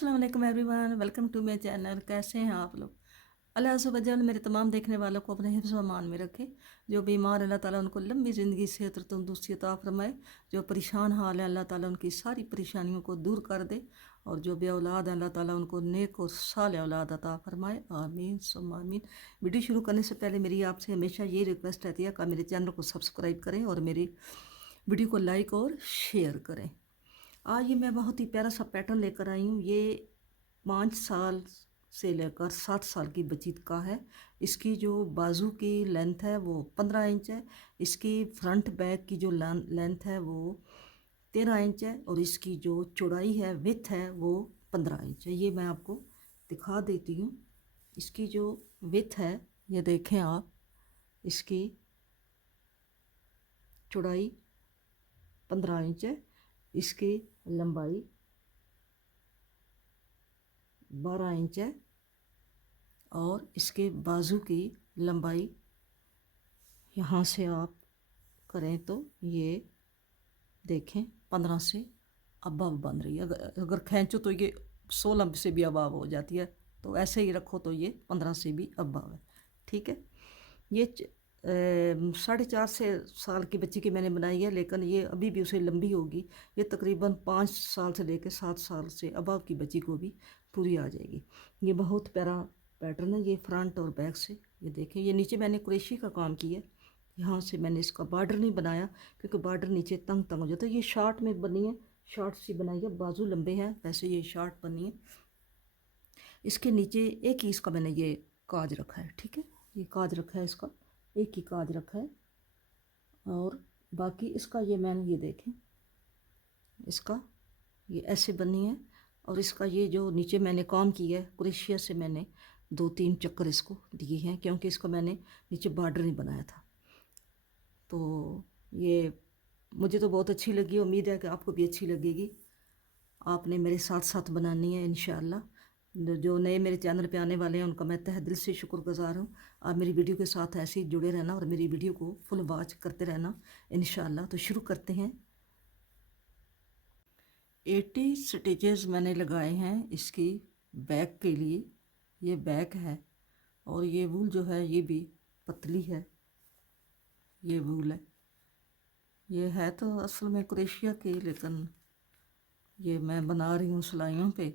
अस्सलाम वालेकुम everyone, welcome to my channel. कैसे हैं आप लोग? अल्लाह अज़्ज़ व जल मेरे तमाम देखने वालों को अपने हिफ्ज़ व अमान में रखे। जो बीमार अल्लाह ताला उनको लंबी ज़िंदगी सेहत और तंदुरुस्ती अता फरमाए। जो परेशान हाल है अल्लाह ताला उनकी सारी परेशानियों को दूर कर दे। और जो बे औलाद है अल्लाह ताला उनको नेक और साले औलाद अता फरमाए। आमीन सुम्मा आमीन। वीडियो शुरू करने से पहले मेरी आपसे हमेशा ये रिक्वेस्ट रहती है कि मेरे चैनल को सब्सक्राइब करें और मेरी वीडियो को लाइक और शेयर करें। आज ये मैं बहुत ही प्यारा सा पैटर्न लेकर आई हूँ। ये 5 साल से लेकर 7 साल की बच्ची का है। इसकी जो बाजू की लेंथ है वो 15 इंच है। इसकी फ्रंट बैक की जो लेंथ है वो 13 इंच है। और इसकी जो चौड़ाई है विथ है वो 15 इंच है। ये मैं आपको दिखा देती हूँ। इसकी जो विथ है ये देखें आप, इसकी चौड़ाई 15 इंच है। इसकी लंबाई 12 इंच है। और इसके बाजू की लंबाई यहाँ से आप करें तो ये देखें 15 से अबव बन रही है। अगर खींचो तो ये 16 से भी अबव हो जाती है। तो ऐसे ही रखो तो ये 15 से भी अबव है। ठीक है। ये 4.5 साल की बच्ची की मैंने बनाई है, लेकिन ये अभी भी उसे लंबी होगी। ये तकरीबन 5 साल से लेकर 7 साल से अबव की बच्ची को भी पूरी आ जाएगी। ये बहुत प्यारा पैटर्न है। ये फ्रंट और बैक से ये देखें। ये नीचे मैंने कुरेशी का काम किया है। यहाँ से मैंने इसका बॉर्डर नहीं बनाया क्योंकि बॉर्डर नीचे तंग तंग हो जाता है। ये शॉर्ट में बनी है, शॉर्ट सी बनाई है। बाजू लंबे हैं, वैसे ये शॉर्ट बनी है। इसके नीचे एक ही इसका मैंने ये काज रखा है। ठीक है, ये काज रखा है, इसका एक ही काज रखा है। और बाकी इसका ये मैंने ये देखें, इसका ये ऐसे बनी है। और इसका ये जो नीचे मैंने काम किया है क्रोशिया से, मैंने 2-3 चक्कर इसको दिए हैं क्योंकि इसका मैंने नीचे बॉर्डर नहीं बनाया था। तो ये मुझे तो बहुत अच्छी लगी। उम्मीद है कि आपको भी अच्छी लगेगी। आपने मेरे साथ साथ बनानी है इंशाअल्लाह। जो नए मेरे चैनल पे आने वाले हैं उनका मैं तहे दिल से शुक्रगुजार हूँ। आप मेरी वीडियो के साथ ऐसे ही जुड़े रहना और मेरी वीडियो को फुल वॉच करते रहना इंशाअल्लाह। तो शुरू करते हैं। 80 स्टिचेस मैंने लगाए हैं इसकी बैक के लिए। ये बैक है और ये वूल जो है ये भी पतली है। ये वूल है, ये है तो असल में क्रोशिया की, लेकिन ये मैं बना रही हूँ सिलाइयों पे,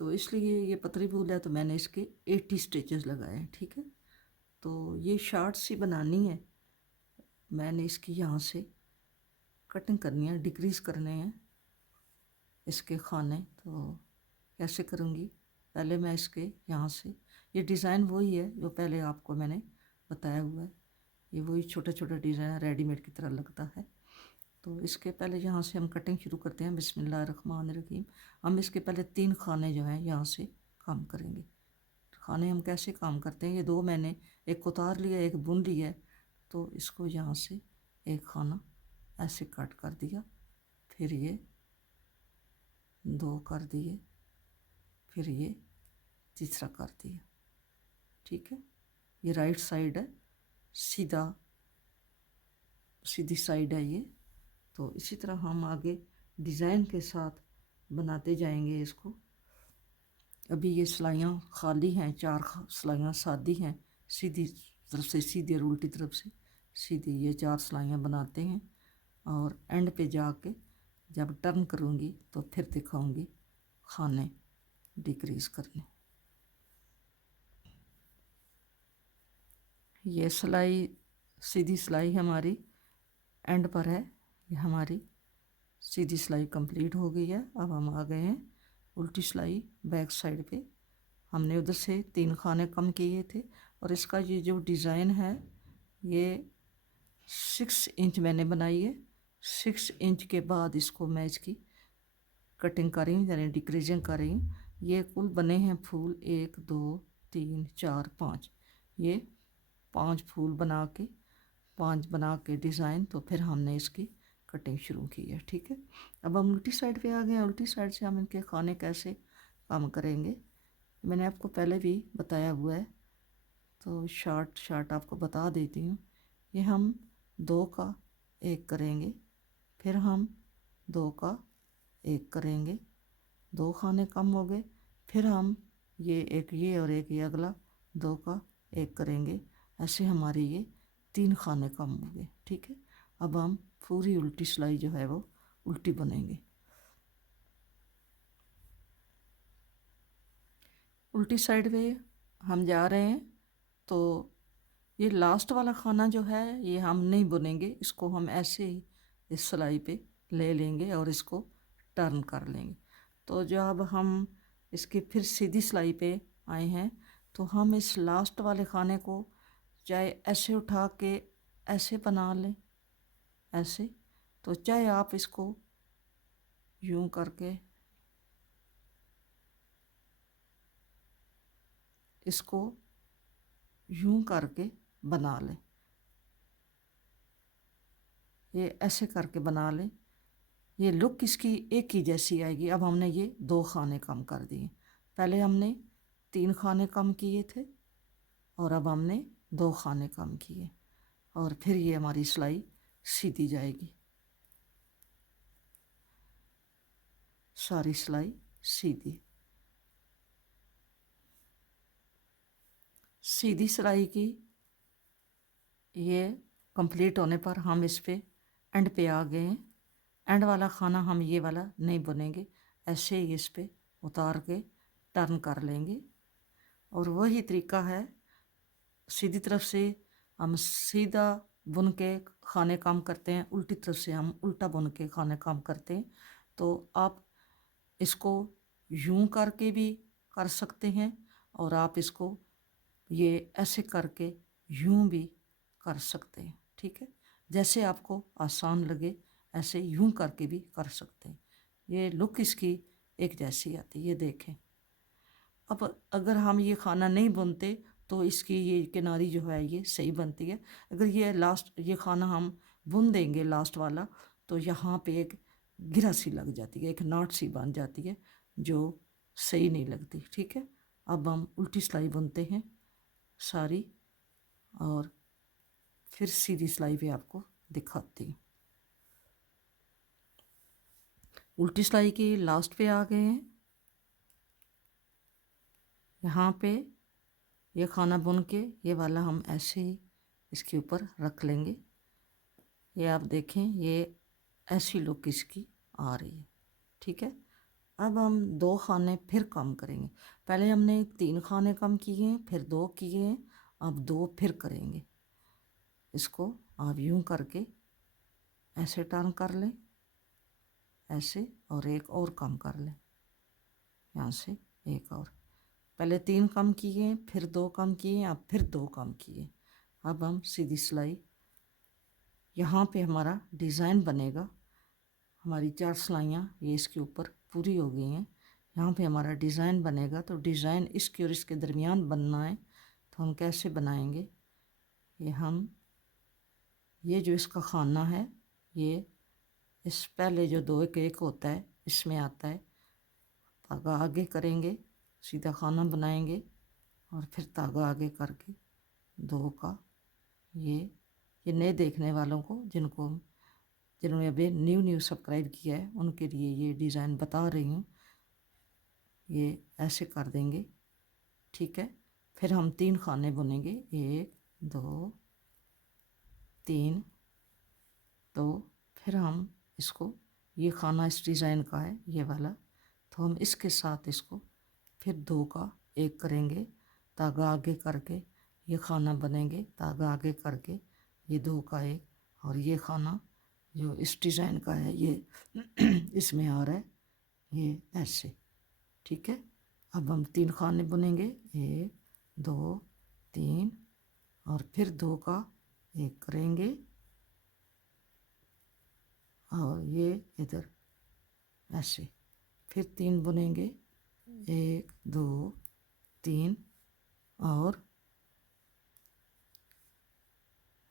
तो इसलिए ये पतली वूल है। तो मैंने इसके 80 स्टिचेस लगाए हैं। ठीक है। तो ये शार्ट सी बनानी है। मैंने इसकी यहाँ से कटिंग करनी है, डिक्रीज़ करने हैं इसके खाने। तो कैसे करूँगी, पहले मैं इसके यहाँ से, ये डिज़ाइन वही है जो पहले आपको मैंने बताया हुआ है। ये वही छोटा छोटा डिज़ाइन रेडीमेड की तरह लगता है। तो इसके पहले यहाँ से हम कटिंग शुरू करते हैं। बिस्मिल्लाहिर्रहमानिर्रहीम। हम इसके पहले 3 खाने जो हैं यहाँ से काम करेंगे। खाने हम कैसे काम करते हैं, ये 2 मैंने एक उतार लिया, एक बुन लिया है। तो इसको यहाँ से एक खाना ऐसे कट कर दिया, फिर ये 2 कर दिए, फिर ये तीसरा कर दिया। ठीक है। ये राइट साइड है, सीधा सीधी साइड है ये। तो इसी तरह हम आगे डिज़ाइन के साथ बनाते जाएंगे इसको। अभी ये सिलाइयाँ खाली हैं, 4 सिलाइयाँ सादी हैं, सीधी तरफ से सीधी और उल्टी तरफ से सीधी। ये 4 सिलाइयाँ बनाते हैं और एंड पे जाके जब टर्न करूँगी तो फिर दिखाऊँगी खाने डिक्रीज़ करने। ये सिलाई, सीधी सिलाई हमारी एंड पर है। ये हमारी सीधी सिलाई कंप्लीट हो गई है। अब हम आ गए हैं उल्टी सिलाई बैक साइड पे। हमने उधर से 3 खाने कम किए थे। और इसका ये जो डिज़ाइन है ये 6 इंच मैंने बनाई है। 6 इंच के बाद इसको मैं इसकी कटिंग कर रही हूँ, यानी डिक्रीजिंग कर रही हूँ। ये कुल बने हैं फूल 1 2 3 4 5। ये 5 फूल बना के, 5 बना के डिज़ाइन, तो फिर हमने इसकी कटिंग शुरू की है। ठीक है। अब हम उल्टी साइड पे आ गए हैं। उल्टी साइड से हम इनके खाने कैसे काम करेंगे मैंने आपको पहले भी बताया हुआ है, तो शार्ट आपको बता देती हूँ। ये हम 2 का 1 करेंगे, फिर हम 2 का 1 करेंगे, 2 खाने कम हो गए। फिर हम ये एक ये और एक ये अगला 2 का 1 करेंगे, ऐसे हमारे ये 3 खाने कम हो गए। ठीक है, अब हम पूरी उल्टी सिलाई जो है वो उल्टी बुनेंगे। उल्टी साइड पे हम जा रहे हैं, तो ये लास्ट वाला खाना जो है ये हम नहीं बुनेंगे, इसको हम ऐसे ही इस सिलाई पे ले लेंगे और इसको टर्न कर लेंगे। तो जब हम इसकी फिर सीधी सिलाई पे आए हैं, तो हम इस लास्ट वाले खाने को चाहे ऐसे उठा के ऐसे बना लें, ऐसे, तो चाहे आप इसको यूं करके इसको यूं करके बना लें, ये ऐसे करके बना लें, ये लुक इसकी एक ही जैसी आएगी। अब हमने ये 2 खाने कम कर दिए, पहले हमने 3 खाने कम किए थे और अब हमने 2 खाने कम किए, और फिर ये हमारी सिलाई सीधी जाएगी, सारी सिलाई सीधी। सीधी सिलाई की ये कंप्लीट होने पर हम इस पे एंड पे आ गए हैं। एंड वाला खाना हम ये वाला नहीं बुनेंगे, ऐसे ही इस पे उतार के टर्न कर लेंगे। और वही तरीका है, सीधी तरफ से हम सीधा बुन के खाने काम करते हैं, उल्टी तरफ से हम उल्टा बुन के खाने काम करते हैं। तो आप इसको यूं करके भी कर सकते हैं और आप इसको ये ऐसे करके यूं भी कर सकते हैं। ठीक है, जैसे आपको आसान लगे ऐसे यूं करके भी कर सकते हैं। ये लुक इसकी एक जैसी आती है, ये देखें। अब अगर हम ये खाना नहीं बुनते तो इसकी ये किनारी जो है ये सही बनती है। अगर ये लास्ट ये खाना हम बुन देंगे लास्ट वाला, तो यहाँ पे एक गिरा सी लग जाती है, एक नाट सी बन जाती है जो सही नहीं लगती। ठीक है, अब हम उल्टी सिलाई बुनते हैं सारी, और फिर सीधी सिलाई भी आपको दिखाती हूँ। उल्टी सिलाई की लास्ट पे आ गए हैं, यहाँ पे ये खाना बुन के ये वाला हम ऐसे ही इसके ऊपर रख लेंगे। ये आप देखें, ये ऐसी लुक इसकी आ रही है। ठीक है, अब हम 2 खाने फिर कम करेंगे। पहले हमने 3 खाने कम किए हैं, फिर 2 किए हैं, अब 2 फिर करेंगे। इसको आप यूं करके ऐसे टर्न कर लें, ऐसे, और एक और कम कर लें, यहाँ से एक और। पहले 3 कम किए, फिर 2 कम किए, अब फिर 2 कम किए। अब हम सीधी सिलाई, यहाँ पे हमारा डिज़ाइन बनेगा। हमारी 4 सिलाइयाँ ये इसके ऊपर पूरी हो गई हैं। यहाँ पे हमारा डिज़ाइन बनेगा, तो डिज़ाइन इसके और इसके दरमियान बनना है। तो हम कैसे बनाएंगे, ये हम ये जो इसका खाना है, ये इस पहले जो 2 एक एक होता है इसमें आता है, धागा आगे करेंगे, सीधा खाना बनाएंगे और फिर धागा आगे करके 2 का ये नए देखने वालों को, जिन्होंने अभी न्यू सब्सक्राइब किया है, उनके लिए ये डिज़ाइन बता रही हूँ। ये ऐसे कर देंगे। ठीक है, फिर हम 3 खाने बुनेंगे, 1 2 3, तो फिर हम इसको, ये खाना इस डिज़ाइन का है ये वाला, तो हम इसके साथ इसको फिर 2 का 1 करेंगे, धागा आगे करके ये खाना बनेंगे, धागा आगे करके ये 2 का 1, और ये खाना जो इस डिज़ाइन का है ये इसमें आ रहा है, ये ऐसे। ठीक है, अब हम 3 खाने बुनेंगे, 1 2 3, और फिर 2 का 1 करेंगे, और ये इधर ऐसे, फिर 3 बुनेंगे, 1 2 3, और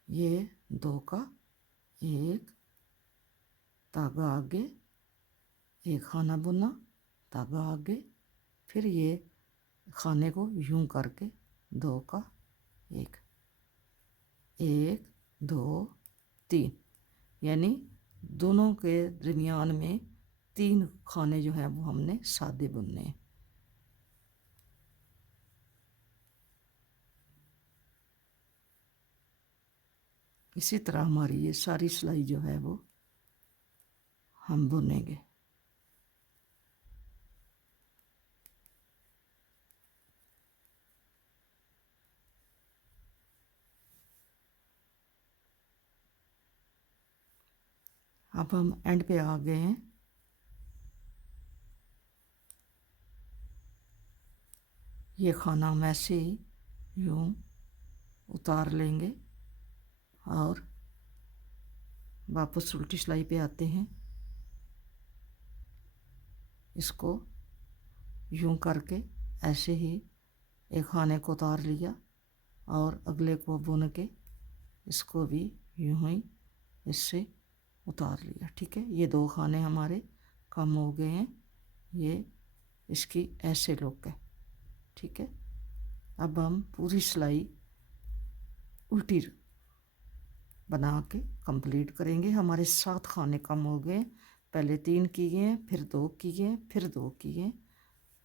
ये 2 का 1, धागा आगे, एक खाना बुना, धागा आगे, फिर ये खाने को यूं करके 2 का 1 1 2 3, यानी दोनों के दरमियान में 3 खाने जो हैं वो हमने सादे बुनने हैं। इसी तरह हमारी ये सारी सिलाई जो है वो हम बुनेंगे। अब हम एंड पे आ गए हैं। ये खाना हम ऐसे ही यूं उतार लेंगे और वापस उल्टी सिलाई पे आते हैं। इसको यूं करके ऐसे ही एक खाने को उतार लिया और अगले को बुन के इसको भी यूं ही इससे उतार लिया। ठीक है, ये 2 खाने हमारे कम हो गए हैं। ये इसकी ऐसे लुक है। ठीक है, अब हम पूरी सिलाई उल्टी बना के कंप्लीट करेंगे। हमारे 7 खाने कम हो गए। पहले 3 किए, फिर 2 किए, फिर 2 किए।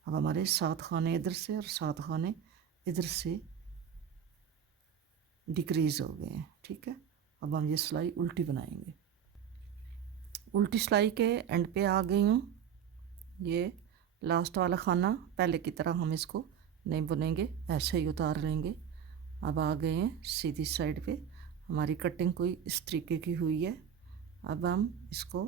अब हमारे 7 खाने इधर से और 7 खाने इधर से डिक्रीज हो गए हैं। ठीक है, अब हम ये सिलाई उल्टी बनाएंगे। उल्टी सिलाई के एंड पे आ गई हूँ। ये लास्ट वाला खाना पहले की तरह हम इसको नहीं बुनेंगे, ऐसे ही उतार लेंगे। अब आ गए हैं सीधी साइड पे। हमारी कटिंग कोई इस तरीके की हुई है। अब हम इसको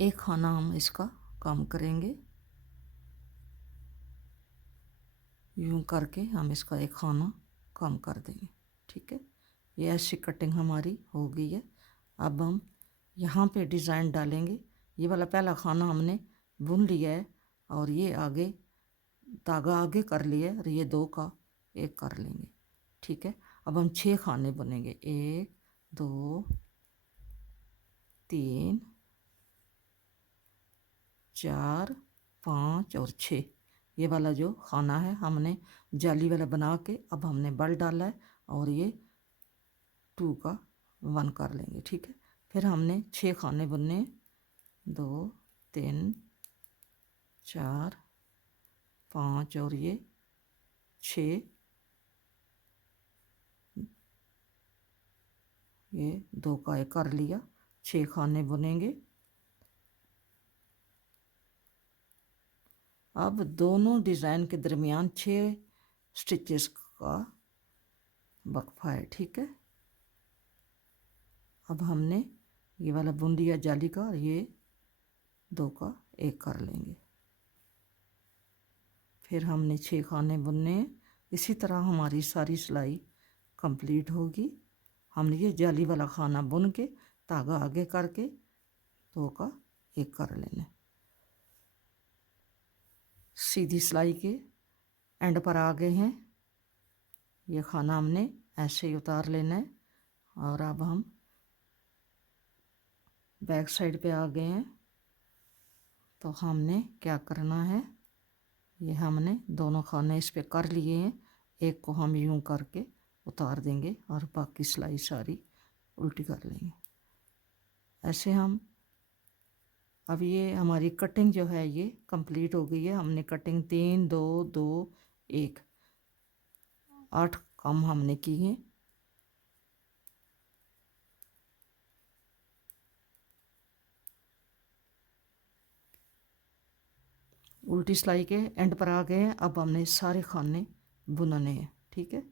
एक खाना हम इसका कम करेंगे। यूं करके हम इसका एक खाना कम कर देंगे। ठीक है, ये ऐसी कटिंग हमारी हो गई है। अब हम यहाँ पे डिज़ाइन डालेंगे। ये वाला पहला खाना हमने बुन लिया है और ये आगे धागा आगे कर लिया है और ये 2 का 1 कर लेंगे। ठीक है, अब हम 6 खाने बुनेंगे। 1 2 3 4 5 और 6। ये वाला जो खाना है हमने जाली वाला बना के अब हमने बल डाला है और ये 2 का 1 कर लेंगे। ठीक है, फिर हमने 6 खाने बुनने। 2 3 4 5 और ये 6। ये 2 का 1 कर लिया। 6 खाने बुनेंगे। अब दोनों डिज़ाइन के दरमियान 6 स्टिचेस का वक्फा है। ठीक है, अब हमने ये वाला बुन लिया जाली का और ये 2 का 1 कर लेंगे। फिर हमने 6 खाने बुनने। इसी तरह हमारी सारी सिलाई कंप्लीट होगी। हमने ये जाली वाला खाना बुन के धागा आगे करके 2 का 1 कर लेना। सीधी सिलाई के एंड पर आ गए हैं। ये खाना हमने ऐसे ही उतार लेना है और अब हम बैक साइड पे आ गए हैं। तो हमने क्या करना है, ये हमने दोनों खाने इस पे कर लिए हैं। एक को हम यूं करके उतार देंगे और बाकी सिलाई सारी उल्टी कर लेंगे। ऐसे हम अब ये हमारी कटिंग जो है ये कंप्लीट हो गई है। हमने कटिंग 3 2 2 1 8 कम हमने की हैं। उल्टी सिलाई के एंड पर आ गए हैं। अब हमने सारे खाने बुनने हैं। ठीक है,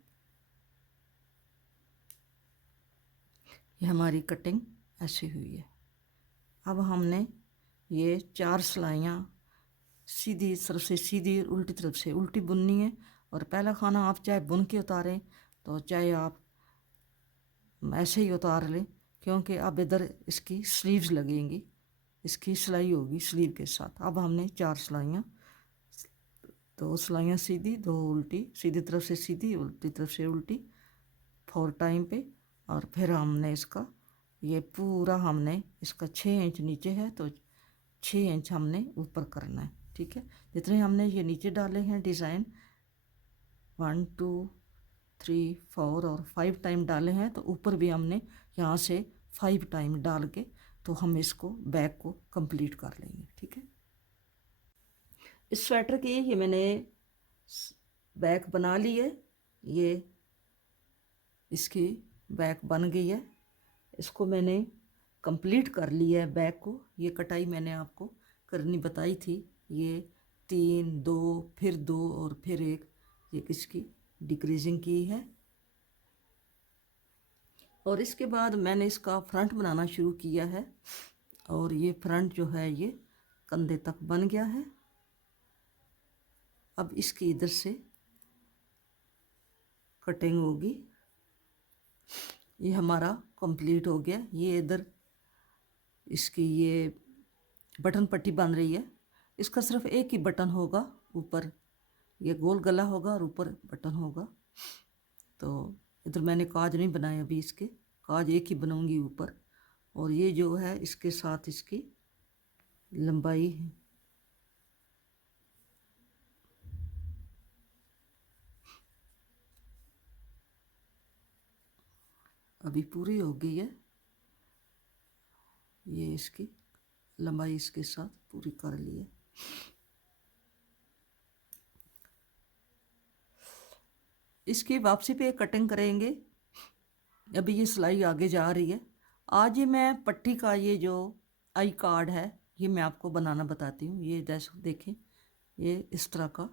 ये हमारी कटिंग ऐसी हुई है। अब हमने ये 4 सिलाइयाँ सीधी तरफ से सीधी उल्टी तरफ से उल्टी बुननी है। और पहला खाना आप चाहे बुन के उतारें तो चाहे आप ऐसे ही उतार लें, क्योंकि अब इधर इसकी स्लीव्स लगेंगी, इसकी सिलाई होगी स्लीव के साथ। अब हमने 4 सिलाइयाँ, 2 सिलाइयाँ सीधी, 2 उल्टी, सीधी तरफ से सीधी, उल्टी तरफ से उल्टी 4 टाइम पे। और फिर हमने इसका ये पूरा हमने इसका 6 इंच नीचे है तो 6 इंच हमने ऊपर करना है। ठीक है, जितने हमने ये नीचे डाले हैं डिज़ाइन 1 2 3 4 और 5 टाइम डाले हैं तो ऊपर भी हमने यहाँ से 5 टाइम डाल के तो हम इसको बैक को कंप्लीट कर लेंगे। ठीक है, इस स्वेटर की ये मैंने बैक बना ली है, ये इसकी बैक बन गई है। इसको मैंने कंप्लीट कर लिया है बैक को। ये कटाई मैंने आपको करनी बताई थी, ये 3 2 फिर 2 और फिर 1, ये किसकी डिक्रीजिंग की है। और इसके बाद मैंने इसका फ्रंट बनाना शुरू किया है, और ये फ्रंट जो है ये कंधे तक बन गया है। अब इसकी इधर से कटिंग होगी। ये हमारा कंप्लीट हो गया। ये इधर इसकी ये बटन पट्टी बन रही है। इसका सिर्फ एक ही बटन होगा, ऊपर ये गोल गला होगा और ऊपर बटन होगा। तो इधर मैंने काज नहीं बनाए अभी, इसके काज एक ही बनाऊंगी ऊपर। और ये जो है इसके साथ इसकी लंबाई है, अभी पूरी हो गई है। ये इसकी लंबाई इसके साथ पूरी कर ली है। इसकी वापसी पे कटिंग करेंगे। अभी ये सिलाई आगे जा रही है। आज ये मैं पट्टी का ये जो आई कार्ड है ये मैं आपको बनाना बताती हूँ। ये जैसे देखें, ये इस तरह का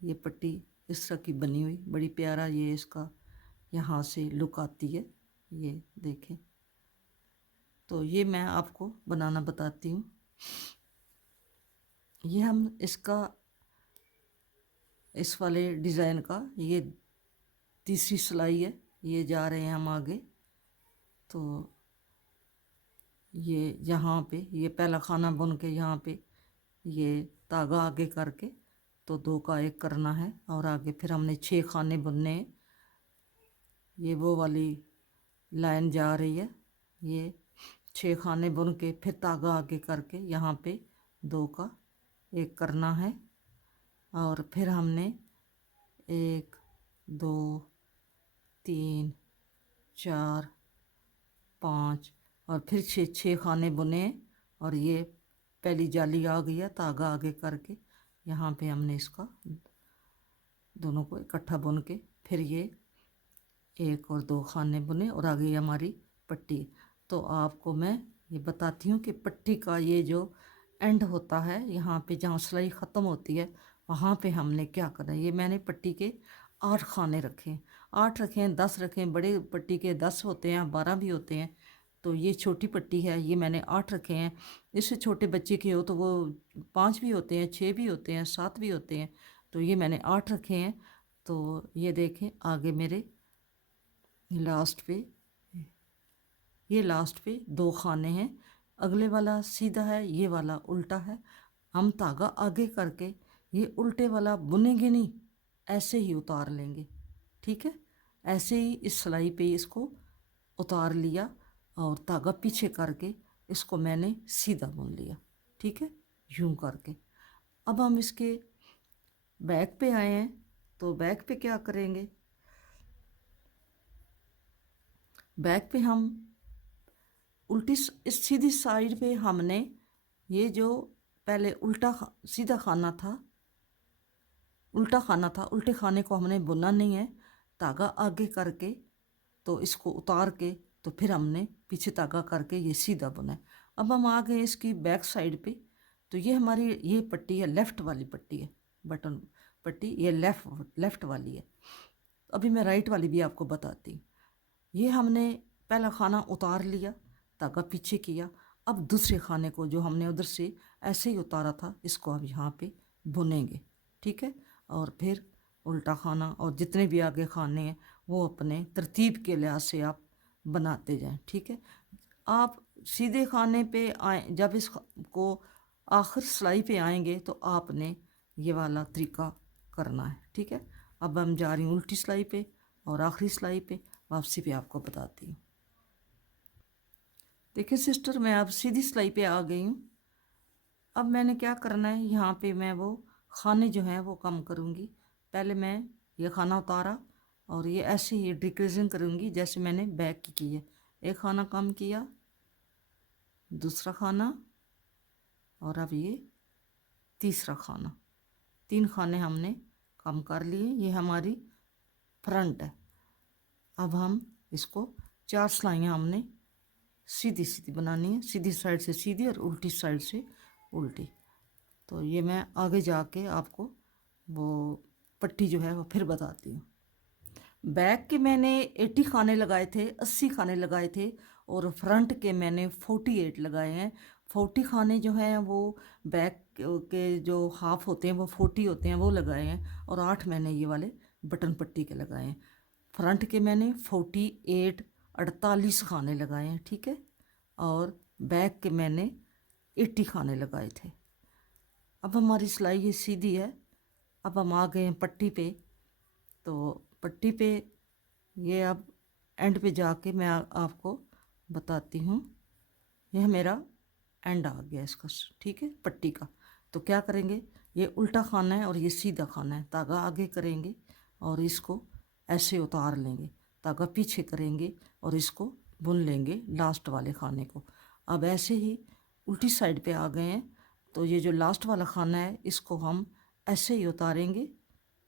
ये पट्टी इस तरह की बनी हुई, बड़ी प्यारा ये इसका यहाँ से लुक आती है। ये देखें, तो ये मैं आपको बनाना बताती हूँ। ये हम इसका इस वाले डिज़ाइन का ये तीसरी सिलाई है। ये जा रहे हैं हम आगे। तो ये यहाँ पे ये पहला खाना बुन के यहाँ पे ये धागा आगे करके तो 2 का 1 करना है, और आगे फिर हमने 6 खाने बुनने हैं। ये वो वाली लाइन जा रही है। ये 6 खाने बुन के फिर धागा आगे करके यहाँ पे 2 का 1 करना है, और फिर हमने 1 2 3 4 5 और फिर 6 खाने बुने। और ये पहली जाली आ गई है, धागा आगे करके यहाँ पे हमने इसका दोनों को इकट्ठा बुन के फिर ये 1 और 2 खाने बुने, और आगे हमारी पट्टी। तो आपको मैं ये बताती हूँ कि पट्टी का ये जो एंड होता है, यहाँ पे जहाँ सिलाई ख़त्म होती है वहाँ पे हमने क्या करना है। ये मैंने पट्टी के 8 खाने रखे हैं, 8 रखे हैं, 10 रखे हैं। बड़े पट्टी के 10 होते हैं, 12 भी होते हैं। तो ये छोटी पट्टी है, ये मैंने 8 रखे हैं। इससे छोटे बच्चे के हो तो वो 5 भी होते हैं, 6 भी होते हैं, 7 भी होते हैं। तो ये मैंने 8 रखे हैं। तो ये देखें आगे मेरे लास्ट पे, ये लास्ट पे 2 खाने हैं। अगले वाला सीधा है, ये वाला उल्टा है। हम धागा आगे करके ये उल्टे वाला बुनेंगे नहीं, ऐसे ही उतार लेंगे। ठीक है, ऐसे ही इस सिलाई पे इसको उतार लिया और धागा पीछे करके इसको मैंने सीधा बुन लिया। ठीक है, यूं करके। अब हम इसके बैक पे आए हैं, तो बैक पे क्या करेंगे। बैक पे हम उल्टी इस सीधी साइड पे हमने ये जो पहले सीधा खाना था, उल्टा खाना था, उल्टे खाने को हमने बुनना नहीं है। धागा आगे करके तो इसको उतार के तो फिर हमने पीछे धागा करके ये सीधा बुना है। अब हम आ गए इसकी बैक साइड पे। तो ये हमारी ये पट्टी है, लेफ़्ट वाली पट्टी है, बटन पट्टी ये लेफ़्ट वाली है। अभी मैं राइट वाली भी आपको बताती हूँ। ये हमने पहला खाना उतार लिया, धागा पीछे किया। अब दूसरे खाने को जो हमने उधर से ऐसे ही उतारा था, इसको अब यहाँ पे बुनेंगे। ठीक है, और फिर उल्टा खाना और जितने भी आगे खाने हैं वो अपने तरतीब के लिहाज से आप बनाते जाएं। ठीक है, आप सीधे खाने पे आए, जब इसको आखिर सिलाई पे आएंगे तो आपने ये वाला तरीका करना है। ठीक है, अब हम जा रही हूँ उल्टी सिलाई पे और आखिरी सिलाई पे वापसी पे आपको बताती हूँ। देखिए सिस्टर, मैं अब सीधी सिलाई पे आ गई हूँ। अब मैंने क्या करना है, यहाँ पे मैं वो खाने जो हैं वो कम करूँगी। पहले मैं ये खाना उतारा और ये ऐसे ही डिक्रीजिंग करूँगी जैसे मैंने बैक की है। एक खाना कम किया, दूसरा खाना और अब ये तीसरा खाना। 3 खाने हमने कम कर लिए। ये हमारी फ्रंट है। अब हम इसको 4 सिलाइयाँ हमने सीधी सीधी बनानी है, सीधी साइड से सीधी और उल्टी साइड से उल्टी। तो ये मैं आगे जाके आपको वो पट्टी जो है वो फिर बताती हूँ। बैक के मैंने 80 खाने लगाए थे, 80 खाने लगाए थे और फ्रंट के मैंने 48 लगाए हैं। 40 खाने जो हैं वो बैक के जो हाफ होते हैं वो 40 होते हैं, वो लगाए हैं और 8 मैंने ये वाले बटन पट्टी के लगाए हैं। फ्रंट के मैंने 48 48 खाने लगाए हैं, ठीक है। और बैक के मैंने 80 खाने लगाए थे। अब हमारी सिलाई ये सीधी है। अब हम आ गए हैं पट्टी पे। तो पट्टी पे ये अब एंड पे जाके मैं आपको बताती हूँ। यह मेरा एंड आ गया इसका, ठीक है, पट्टी का। तो क्या करेंगे, ये उल्टा खाना है और ये सीधा खाना है। धागा आगे करेंगे और इसको ऐसे उतार लेंगे, धागा पीछे करेंगे और इसको बुन लेंगे लास्ट वाले खाने को। अब ऐसे ही उल्टी साइड पे आ गए हैं। तो ये जो लास्ट वाला खाना है इसको हम ऐसे ही उतारेंगे,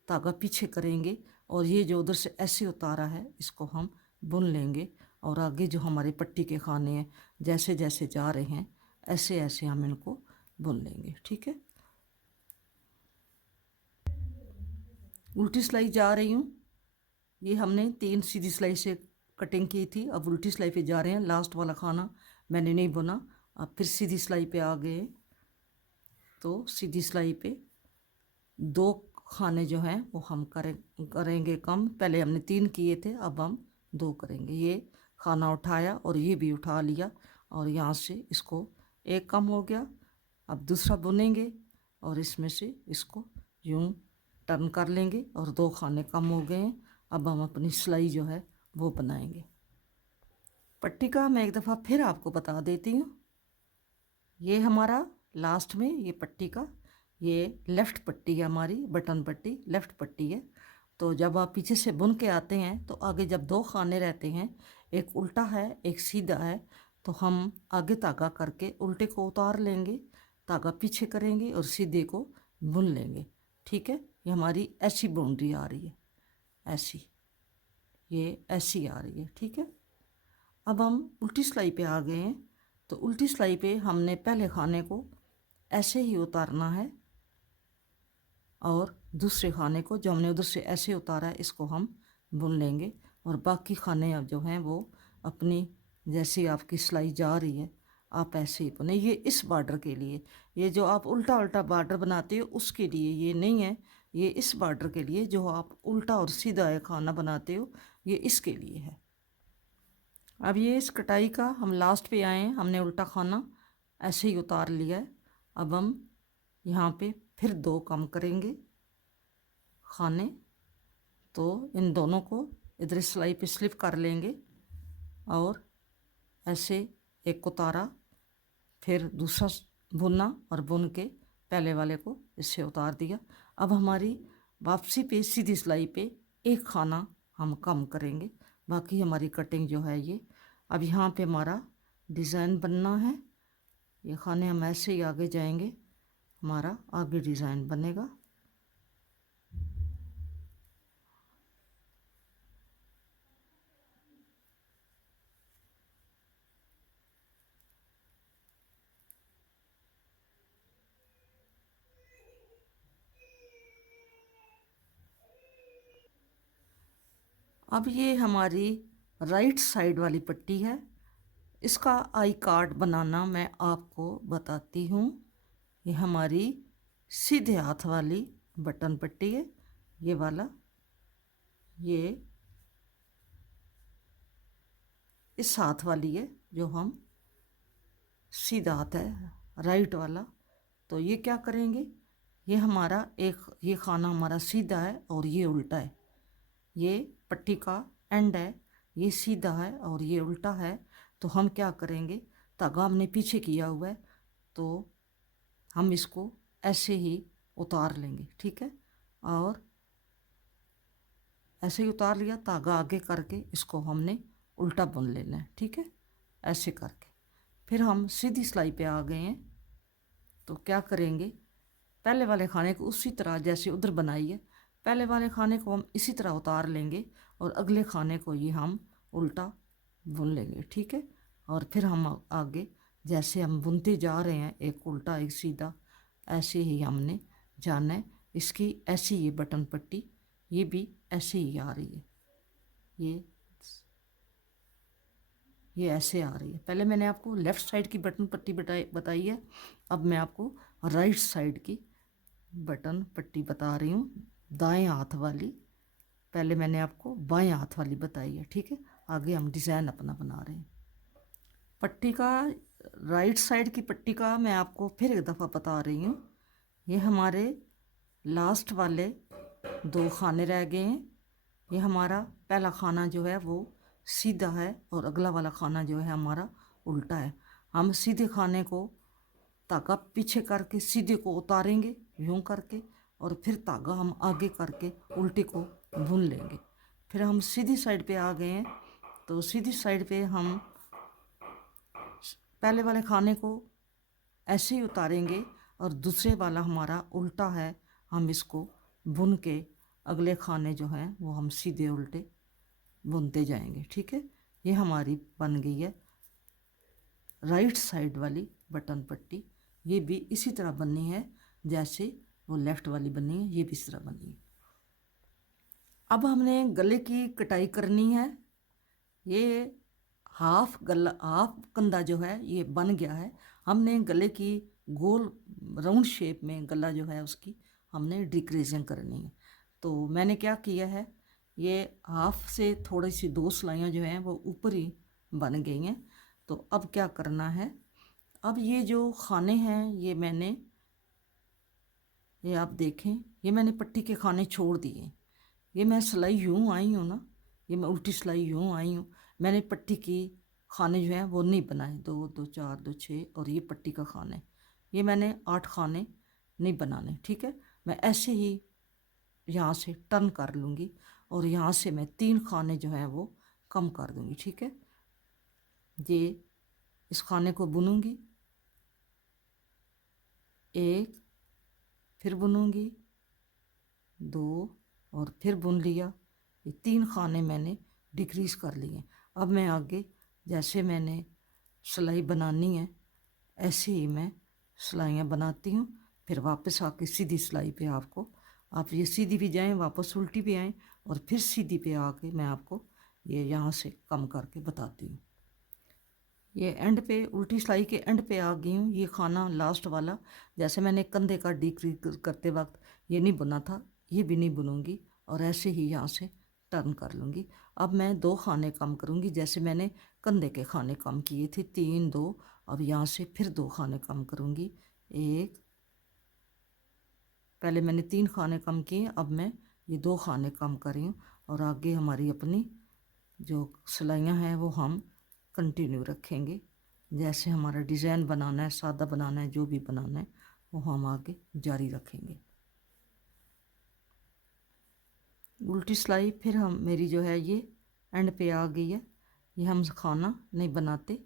धागा पीछे करेंगे और ये जो उधर से ऐसे उतारा है इसको हम बुन लेंगे। और आगे जो हमारे पट्टी के खाने हैं जैसे जैसे जा रहे हैं ऐसे ऐसे हम इनको बुन लेंगे, ठीक है। उल्टी सिलाई जा रही हूँ। ये हमने 3 सीधी सिलाई से कटिंग की थी, अब उल्टी सिलाई पे जा रहे हैं। लास्ट वाला खाना मैंने नहीं बुना। अब फिर सीधी सिलाई पे आ गए। तो सीधी सिलाई पे 2 खाने जो हैं वो हम करेंगे कम। पहले हमने 3 किए थे, अब हम 2 करेंगे। ये खाना उठाया और ये भी उठा लिया और यहाँ से इसको एक कम हो गया। अब दूसरा बुनेंगे और इसमें से इसको यूं टर्न कर लेंगे और 2 खाने कम हो गए हैं। अब हम अपनी सिलाई जो है वो बनाएंगे। पट्टी का मैं एक दफ़ा फिर आपको बता देती हूँ। ये हमारा लास्ट में ये पट्टी का ये लेफ़्ट पट्टी है, हमारी बटन पट्टी लेफ़्ट पट्टी है। तो जब आप पीछे से बुन के आते हैं तो आगे जब 2 खाने रहते हैं, एक उल्टा है एक सीधा है, तो हम आगे धागा करके उल्टे को उतार लेंगे, धागा पीछे करेंगे और सीधे को बुन लेंगे, ठीक है। ये हमारी ऐसी बाउंड्री आ रही है, ऐसी, ये ऐसी आ रही है, ठीक है। अब हम उल्टी सिलाई पे आ गए हैं। तो उल्टी सिलाई पे हमने पहले खाने को ऐसे ही उतारना है और दूसरे खाने को जो हमने उधर से ऐसे उतारा है इसको हम बुन लेंगे। और बाकी खाने अब जो हैं वो अपनी जैसी आपकी सिलाई जा रही है आप ऐसे ही बुने। ये इस बॉर्डर के लिए, ये जो आप उल्टा उल्टा बॉर्डर बनाते हो उसके लिए ये नहीं है, ये इस बॉर्डर के लिए जो आप उल्टा और सीधा खाना बनाते हो ये इसके लिए है। अब ये इस कटाई का हम लास्ट पे आए हैं, हमने उल्टा खाना ऐसे ही उतार लिया है। अब हम यहाँ पे फिर 2 कम करेंगे खाने। तो इन दोनों को इधर सिलाई पे स्लिप कर लेंगे और ऐसे एक उतारा, फिर दूसरा बुना और बुन के पहले वाले को इससे उतार दिया। अब हमारी वापसी पे सीधी सिलाई पे एक खाना हम कम करेंगे, बाकी हमारी कटिंग जो है ये। अब यहाँ पे हमारा डिज़ाइन बनना है। ये खाने हम ऐसे ही आगे जाएंगे, हमारा आगे डिज़ाइन बनेगा। अब ये हमारी राइट साइड वाली पट्टी है। इसका आई कार्ड बनाना मैं आपको बताती हूँ। ये हमारी सीधे हाथ वाली बटन पट्टी है, ये वाला, ये इस हाथ वाली है जो हम सीधा हाथ है राइट वाला। तो ये क्या करेंगे, ये हमारा एक ये खाना हमारा सीधा है और ये उल्टा है। ये पट्टी का एंड है, ये सीधा है और ये उल्टा है। तो हम क्या करेंगे, धागा हमने पीछे किया हुआ है तो हम इसको ऐसे ही उतार लेंगे, ठीक है। और ऐसे ही उतार लिया, धागा आगे करके इसको हमने उल्टा बुन लेना है, ठीक है, ऐसे करके। फिर हम सीधी सिलाई पे आ गए हैं। तो क्या करेंगे, पहले वाले खाने को उसी तरह जैसे उधर बनाई है, पहले वाले खाने को हम इसी तरह उतार लेंगे और अगले खाने को ये हम उल्टा बुन लेंगे, ठीक है। और फिर हम आगे जैसे हम बुनते जा रहे हैं, एक उल्टा एक सीधा, ऐसे ही हमने जाना है। इसकी ऐसी ये बटन पट्टी, ये भी ऐसे ही आ रही है, ये ऐसे आ रही है। पहले मैंने आपको लेफ़्ट साइड की बटन पट्टी बताई है, अब मैं आपको राइट साइड की बटन पट्टी बता रही हूँ, दाएं हाथ वाली। पहले मैंने आपको बाएं हाथ वाली बताई है, ठीक है। आगे हम डिज़ाइन अपना बना रहे हैं। पट्टी का राइट साइड की पट्टी का मैं आपको फिर एक दफ़ा बता रही हूँ। ये हमारे लास्ट वाले 2 खाने रह गए हैं। ये हमारा पहला खाना जो है वो सीधा है और अगला वाला खाना जो है हमारा उल्टा है। हम सीधे खाने को धागा पीछे करके सीधे को उतारेंगे यूं करके, और फिर धागा हम आगे करके उल्टे को बुन लेंगे। फिर हम सीधी साइड पे आ गए हैं। तो सीधी साइड पे हम पहले वाले खाने को ऐसे ही उतारेंगे और दूसरे वाला हमारा उल्टा है, हम इसको बुन के अगले खाने जो हैं वो हम सीधे उल्टे बुनते जाएंगे, ठीक है। ये हमारी बन गई है राइट साइड वाली बटन पट्टी। ये भी इसी तरह बननी है जैसे वो लेफ़्ट वाली बनी है, ये भी इस तरह बननी है। अब हमने गले की कटाई करनी है। ये हाफ गला, हाफ कंधा जो है ये बन गया है। हमने गले की गोल राउंड शेप में गला जो है उसकी हमने डिक्रीजिंग करनी है। तो मैंने क्या किया है, ये हाफ से थोड़ी सी 2 सिलाइयाँ जो हैं वो ऊपर ही बन गई हैं। तो अब क्या करना है, अब ये जो खाने हैं ये आप देखें, ये मैंने पट्टी के खाने छोड़ दिए। ये मैं सिलाई यूँ आई हूँ ना, ये मैं उल्टी सिलाई यूँ आई हूँ। मैंने पट्टी की खाने जो हैं वो नहीं बनाए, 2 2 4 2 6, और ये पट्टी का खाना, ये मैंने 8 खाने नहीं बनाने, ठीक है। मैं ऐसे ही यहाँ से टर्न कर लूँगी और यहाँ से मैं 3 खाने जो हैं वो कम कर दूँगी, ठीक है। ये इस खाने को बुनूँगी, 1, फिर बुनूँगी 2, और फिर बुन लिया। ये 3 खाने मैंने डिक्रीज़ कर लिए। अब मैं आगे जैसे मैंने सिलाई बनानी है ऐसे ही मैं सिलाइयाँ बनाती हूँ। फिर वापस आके सीधी सिलाई पे आपको, आप ये सीधी भी जाएं वापस उल्टी भी आएँ, और फिर सीधी पे आके मैं आपको ये यहाँ से कम करके बताती हूँ। ये एंड पे उल्टी सिलाई के एंड पे आ गई हूँ। ये खाना लास्ट वाला जैसे मैंने कंधे का डिक्रीज करते वक्त ये नहीं बुना था, ये भी नहीं बुनूंगी, और ऐसे ही यहाँ से टर्न कर लूँगी। अब मैं 2 खाने कम करूँगी, जैसे मैंने कंधे के खाने कम किए थे 3 2, अब यहाँ से फिर 2 खाने कम करूँगी। 1, पहले मैंने 3 खाने कम किए, अब मैं ये 2 खाने कम कर रही हूँ, और आगे हमारी अपनी जो सिलाइयाँ हैं वो हम कंटिन्यू रखेंगे। जैसे हमारा डिज़ाइन बनाना है, सादा बनाना है, जो भी बनाना है वो हम आगे जारी रखेंगे। उल्टी सिलाई फिर हम मेरी जो है ये एंड पे आ गई है। ये हम खाना नहीं बनाते,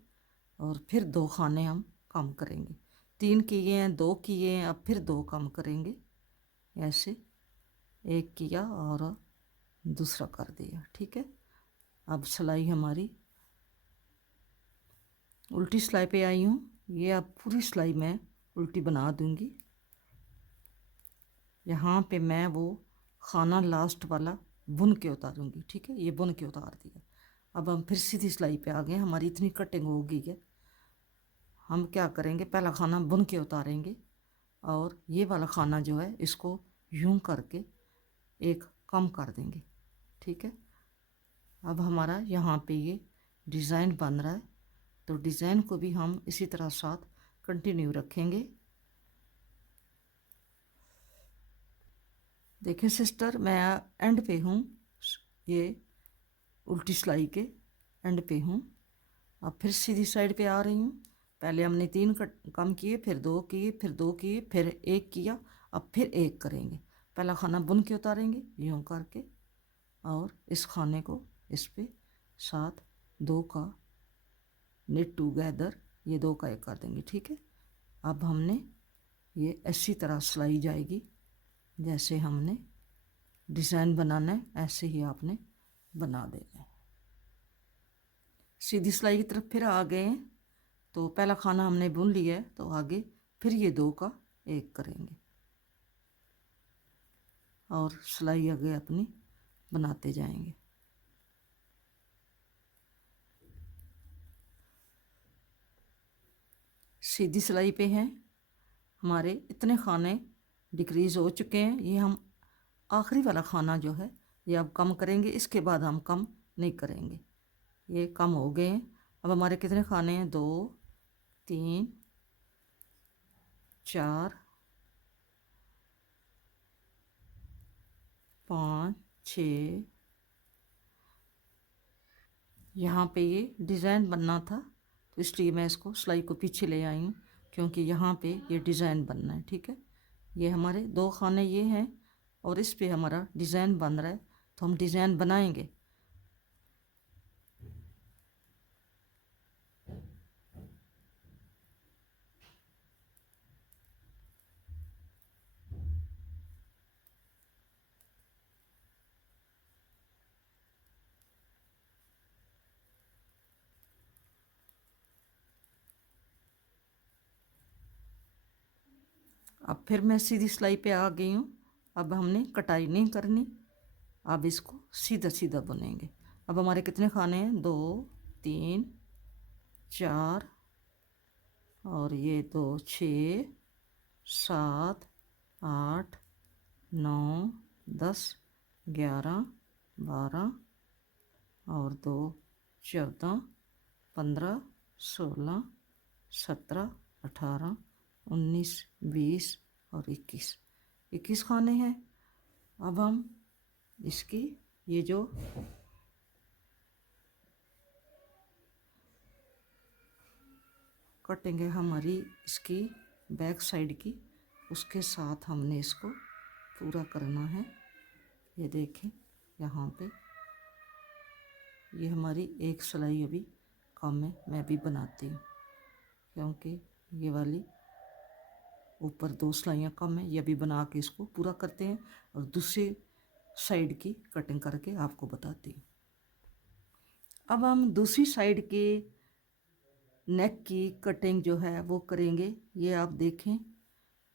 और फिर 2 खाने हम कम करेंगे। 3 किए हैं, 2 किए हैं, अब फिर 2 कम करेंगे। ऐसे 1 किया और दूसरा कर दिया, ठीक है। अब सिलाई हमारी उल्टी सिलाई पे आई हूँ। ये अब पूरी सिलाई मैं उल्टी बना दूँगी। यहाँ पे मैं वो खाना लास्ट वाला बुन के उतारूँगी, ठीक है। ये बुन के उतार दिया। अब हम फिर सीधी सिलाई पे आ गए। हमारी इतनी कटिंग हो गई है, हम क्या करेंगे, पहला खाना बुन के उतारेंगे, और ये वाला खाना जो है इसको यूं करके एक कम कर देंगे, ठीक है। अब हमारा यहाँ पे ये डिज़ाइन बन रहा है, तो डिज़ाइन को भी हम इसी तरह साथ कंटिन्यू रखेंगे। देखिए सिस्टर, मैं एंड पे हूँ, ये उल्टी सिलाई के एंड पे हूँ। अब फिर सीधी साइड पे आ रही हूँ। पहले हमने 3 कम किए, फिर 2 किए, फिर 2 किए, फिर 1 किया, अब फिर 1 करेंगे। पहला खाना बुन के उतारेंगे यूँ करके, और इस खाने को इस पे साथ 2 का निट टूगेदर ये 2 का 1 कर देंगे, ठीक है। अब हमने ये इसी तरह सिलाई जाएगी, जैसे हमने डिज़ाइन बनाना है ऐसे ही आपने बना देना है। सीधी सिलाई की तरफ फिर आ गए हैं, तो पहला खाना हमने बुन लिया है, तो आगे फिर ये 2 का 1 करेंगे और सिलाई आगे अपनी बनाते जाएंगे। सीधी सिलाई पे हैं हमारे इतने खाने डिक्रीज़ हो चुके हैं। ये हम आखिरी वाला खाना जो है ये अब कम करेंगे, इसके बाद हम कम नहीं करेंगे। ये कम हो गए हैं। अब हमारे कितने खाने हैं? 2 3 4 5 6। यहाँ पे ये डिज़ाइन बनना था, तो इसलिए मैं इसको सिलाई को पीछे ले आई हूँ, क्योंकि यहाँ पे ये डिज़ाइन बनना है, ठीक है। ये हमारे 2 खाने ये हैं और इस पे हमारा डिज़ाइन बन रहा है, तो हम डिज़ाइन बनाएंगे। अब फिर मैं सीधी सिलाई पे आ गई हूँ। अब हमने कटाई नहीं करनी, अब इसको सीधा सीधा बुनेंगे। अब हमारे कितने खाने हैं? 2 3 4 और ये 2 6 7 8 9 10 11 12 और 2 14 15 16 17 18 19 20 और 21 खाने हैं। अब हम इसकी ये जो कटिंग है हमारी इसकी बैक साइड की, उसके साथ हमने इसको पूरा करना है। ये देखें यहाँ पे ये हमारी एक सिलाई अभी कम है, मैं भी बनाती हूँ, क्योंकि ये वाली ऊपर 2 सिलाइयाँ कम है। ये भी बना के इसको पूरा करते हैं और दूसरी साइड की कटिंग करके आपको बताती हूँ। अब हम दूसरी साइड के नेक की कटिंग जो है वो करेंगे। ये आप देखें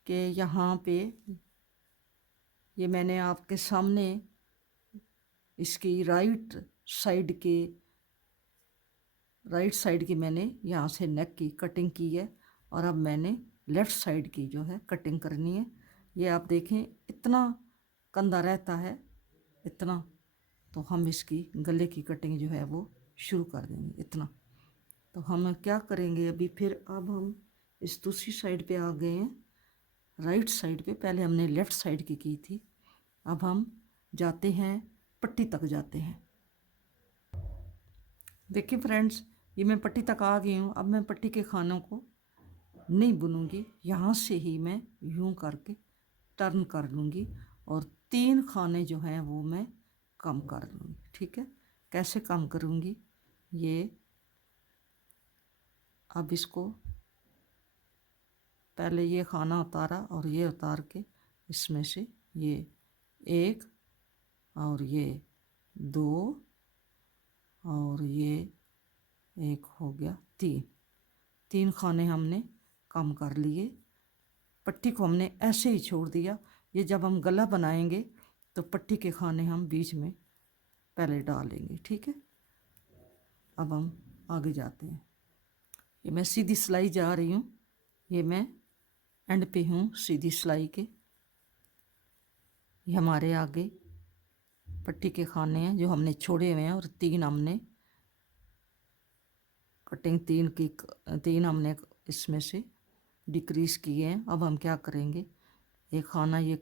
कि यहाँ पे ये मैंने आपके सामने इसकी राइट साइड की मैंने यहाँ से नेक की कटिंग की है, और अब मैंने लेफ़्ट साइड की जो है कटिंग करनी है। ये आप देखें इतना कंधा रहता है इतना, तो हम इसकी गले की कटिंग जो है वो शुरू कर देंगे इतना। तो हम क्या करेंगे अभी फिर, अब हम इस दूसरी साइड पे आ गए हैं, राइट साइड पे। पहले हमने लेफ़्ट साइड की थी, अब हम जाते हैं पट्टी तक जाते हैं। देखिए फ्रेंड्स, ये मैं पट्टी तक आ गई हूँ। अब मैं पट्टी के खानों को नहीं बुनूंगी, यहाँ से ही मैं यूं करके टर्न कर लूँगी और 3 खाने जो हैं वो मैं कम कर लूँगी, ठीक है। कैसे कम करूँगी? ये अब इसको पहले ये खाना उतारा और ये उतार के इसमें से ये 1 और ये 2 और ये 1 हो गया 3 खाने हमने कम कर लिए। पट्टी को हमने ऐसे ही छोड़ दिया। ये जब हम गला बनाएंगे तो पट्टी के खाने हम बीच में पहले डालेंगे, ठीक है। अब हम आगे जाते हैं। ये मैं सीधी सिलाई जा रही हूँ, ये मैं एंड पे हूँ सीधी सिलाई के। ये हमारे आगे पट्टी के खाने हैं जो हमने छोड़े हुए हैं, और 3 हमने कटिंग 3 हमने इसमें से डिक्रीज़ किए हैं। अब हम क्या करेंगे, एक खाना ये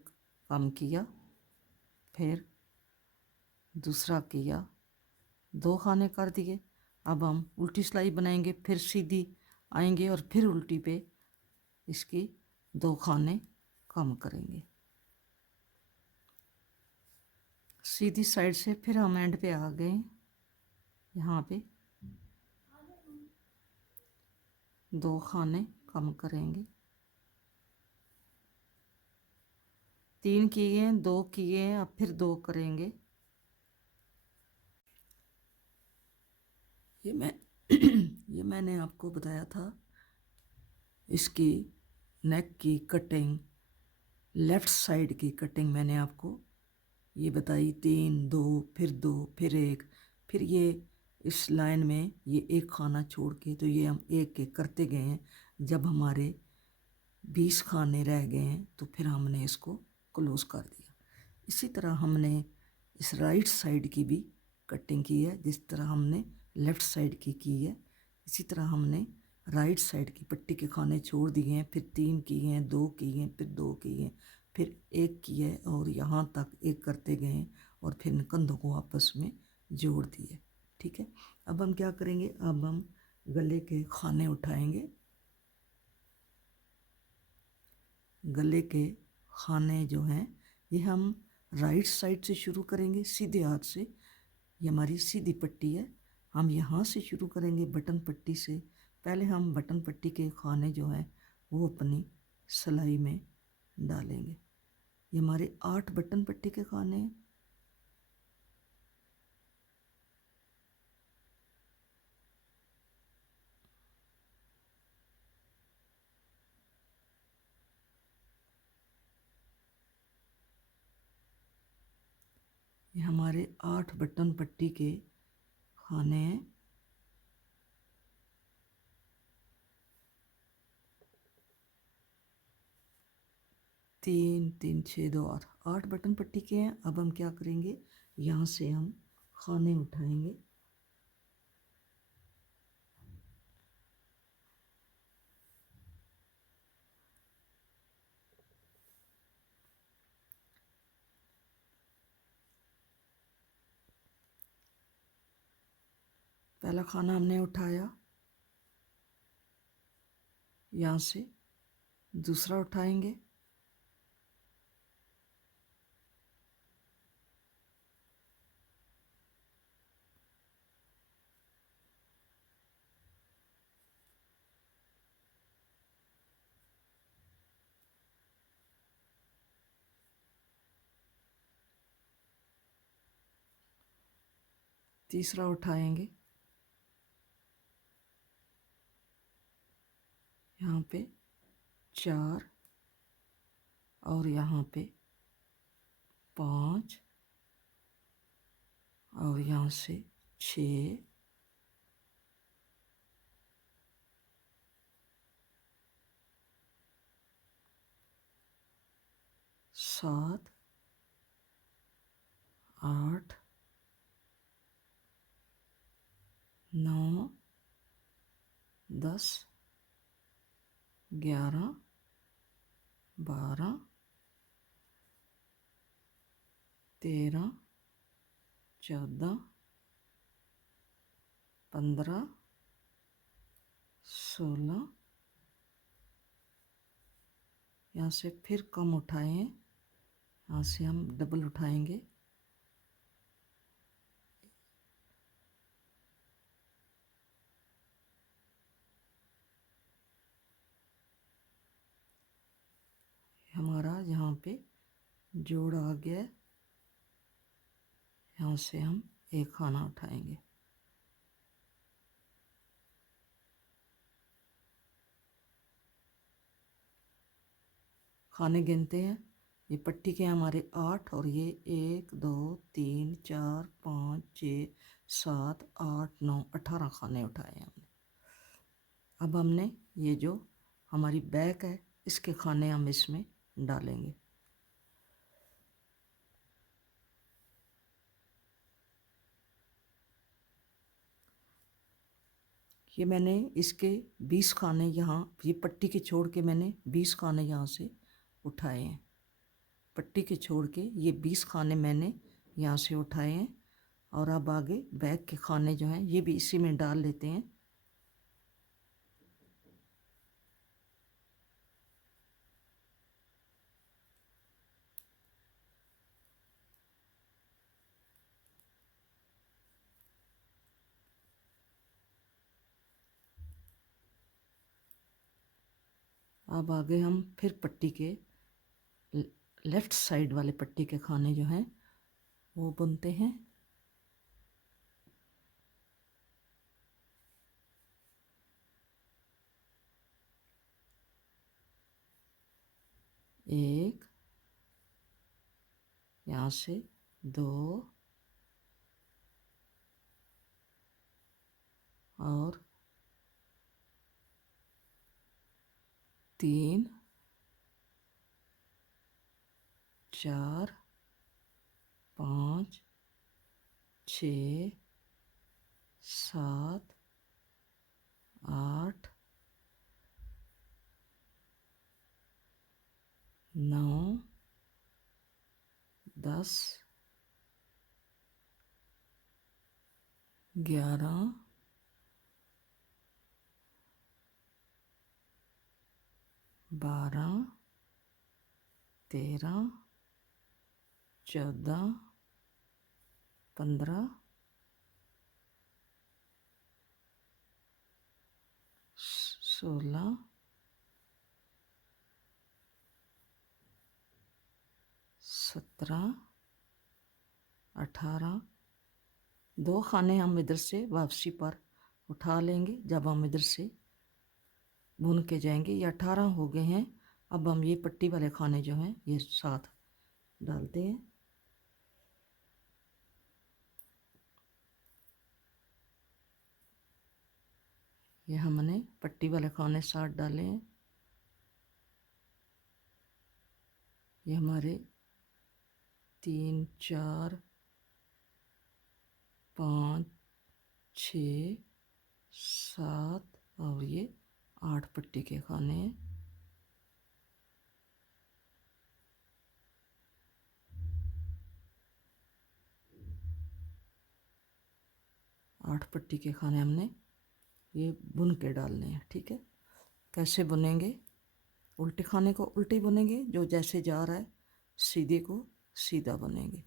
कम किया, फिर दूसरा किया, 2 खाने कर दिए। अब हम उल्टी सिलाई बनाएंगे, फिर सीधी आएंगे और फिर उल्टी पे इसकी 2 खाने कम करेंगे। सीधी साइड से फिर हम एंड पे आ गए। यहाँ पे 2 खाने कम करेंगे। 3 किए, 2 किए, अब फिर 2 करेंगे। ये मैं ये मैंने आपको बताया था, इसकी नेक की कटिंग, लेफ़्ट साइड की कटिंग मैंने आपको ये बताई। 3, 2, फिर 2, फिर 1, फिर ये इस लाइन में ये एक खाना छोड़ के, तो ये हम एक एक करते गए हैं। जब हमारे 20 खाने रह गए हैं तो फिर हमने इसको क्लोज कर दिया। इसी तरह हमने इस राइट साइड की भी कटिंग की है, जिस तरह हमने लेफ़्ट साइड की है। इसी तरह हमने राइट साइड की पट्टी के खाने छोड़ दिए हैं, फिर 3 किए हैं, 2 किए हैं, फिर 2 किए हैं, फिर 1 किए और यहाँ तक एक करते गए हैं और फिर इन कंधों को आपस में जोड़ दिए। ठीक है, अब हम क्या करेंगे, अब हम गले के खाने उठाएंगे। गले के खाने जो हैं ये हम राइट साइड से शुरू करेंगे, सीधे हाथ से। ये हमारी सीधी पट्टी है, हम यहाँ से शुरू करेंगे बटन पट्टी से। पहले हम बटन पट्टी के खाने जो हैं वो अपनी सिलाई में डालेंगे। ये हमारे 8 बटन पट्टी के खाने हैं। ये हमारे 8 बटन पट्टी के खाने हैं। तीन, 3, 6, 2, 8, 8 बटन पट्टी के हैं। अब हम क्या करेंगे, यहाँ से हम खाने उठाएंगे। पहला खाना हमने उठाया, यहाँ से दूसरा उठाएंगे, तीसरा उठाएंगे, यहाँ पे 4 और यहाँ पे 5 और यहाँ से 6, 7, 8, 9, 10, 11, 12, 13, 14, 15, 16। यहाँ से फिर कम उठाए हैं, यहाँ से हम डबल उठाएंगे। हमारा यहाँ पे जोड़ आ गया, यहाँ से हम एक खाना उठाएंगे। खाने गिनते हैं, ये पट्टी के हमारे 8 और ये 1, 2, 3, 4, 5, 6, 7, 8, 9, 18 खाने उठाए हैं हमने। अब हमने ये जो हमारी बैक है इसके खाने हम इसमें डालेंगे। ये मैंने इसके 20 खाने यहाँ, ये पट्टी के छोड़ के मैंने 20 खाने यहाँ से उठाए हैं। पट्टी के छोड़ के ये 20 खाने मैंने यहाँ से उठाए हैं। और अब आगे बैक के खाने जो हैं ये भी इसी में डाल लेते हैं। अब आगे हम फिर पट्टी के लेफ्ट साइड वाले पट्टी के खाने जो हैं वो बुनते हैं। एक, यहाँ से 2 और 3, 4, 5, 6, 7, 8, 9, 10, 11, 12, 13, 14, 15, 16, 17, 18। 2 खाने हम इधर से वापसी पर उठा लेंगे जब हम इधर से बुन के जाएंगे। ये 18 हो गए हैं। अब हम ये पट्टी वाले खाने जो हैं ये साथ डालते हैं। ये हमने पट्टी वाले खाने साथ डाले हैं। ये हमारे 3, 4, 5, 6, 7 और ये 8 पट्टी के खाने हैं। आठ पट्टी के खाने हमने ये बुन के डालने हैं। ठीक है, कैसे बुनेंगे? उल्टे खाने को उल्टे बुनेंगे, जो जैसे जा रहा है सीधे को सीधा बुनेंगे।